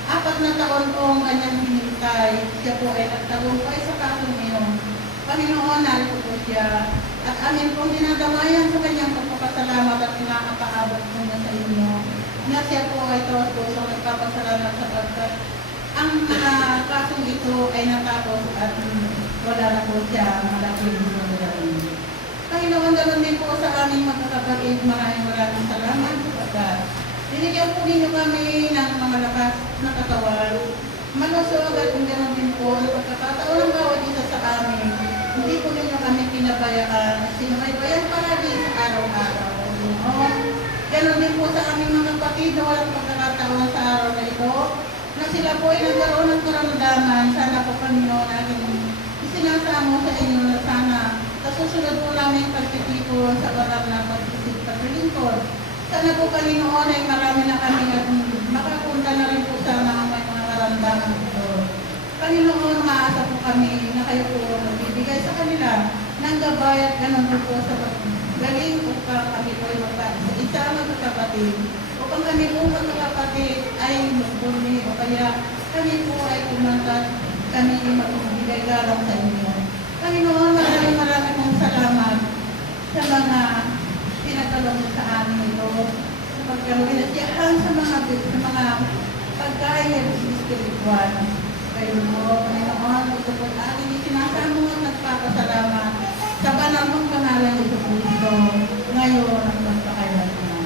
4 na taon pong kanyang hinintay, siya po ay nagtagumpay sa kaso ngayon. Panginoon, narito po siya at amin pong dinadamayan sa kanyang pagpapasalamat at nakakaabot po na sa inyo na siya po ay tawas-pusong nagpapasalamat sapagkat ang mga kasong ito ay natapos at wala na po siya malaking dinadain. Panginoon, ganoon din po sa aming magkakapatid, maraming salamat sapagkat binigyan po ninyo kami ng mga lakas na katawan, malusog at ganoon din po ang pagkakataon ng bawat isa sa amin. Hindi po ninyo kami pinabayaan at sinubaybayan para din sa araw-araw. Ganoon din po sa aming mga kapatid na walang pagkakataon sa araw na ito, na sila po ay nagkaroon ng karamdaman. Sana po, Panginoon, aking isinasamo sa inyo na sana sa susunod po namin pagtitipon sa oras na pagsisip at lingkod. Sana po, Panginoon, ay marami na kami at makapunta na rin po sa mga may mga karamdaman ito. Panginoon, maasa po kami na kayo po magbibigay sa kanila ng gabay at ganun po sa galing upang kami po ay isa magkakapatid. Upang kami po magkakapatid ay magbuni o kaya kami po ay kumantat, kami magbibigay galang sa inyo. Panginoon, maraming pong salamat sa mga pinagkalong sa amin ito, sa pagkawinasyahan sa mga pagkain spiritual. Kayo po, Panginoon, ito po ating isinasamo at nagpapasalamat sa banal mong pangalan ito po ito, ngayon at magpakailanman.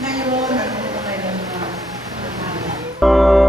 ngayon at magpakailanman. Amen.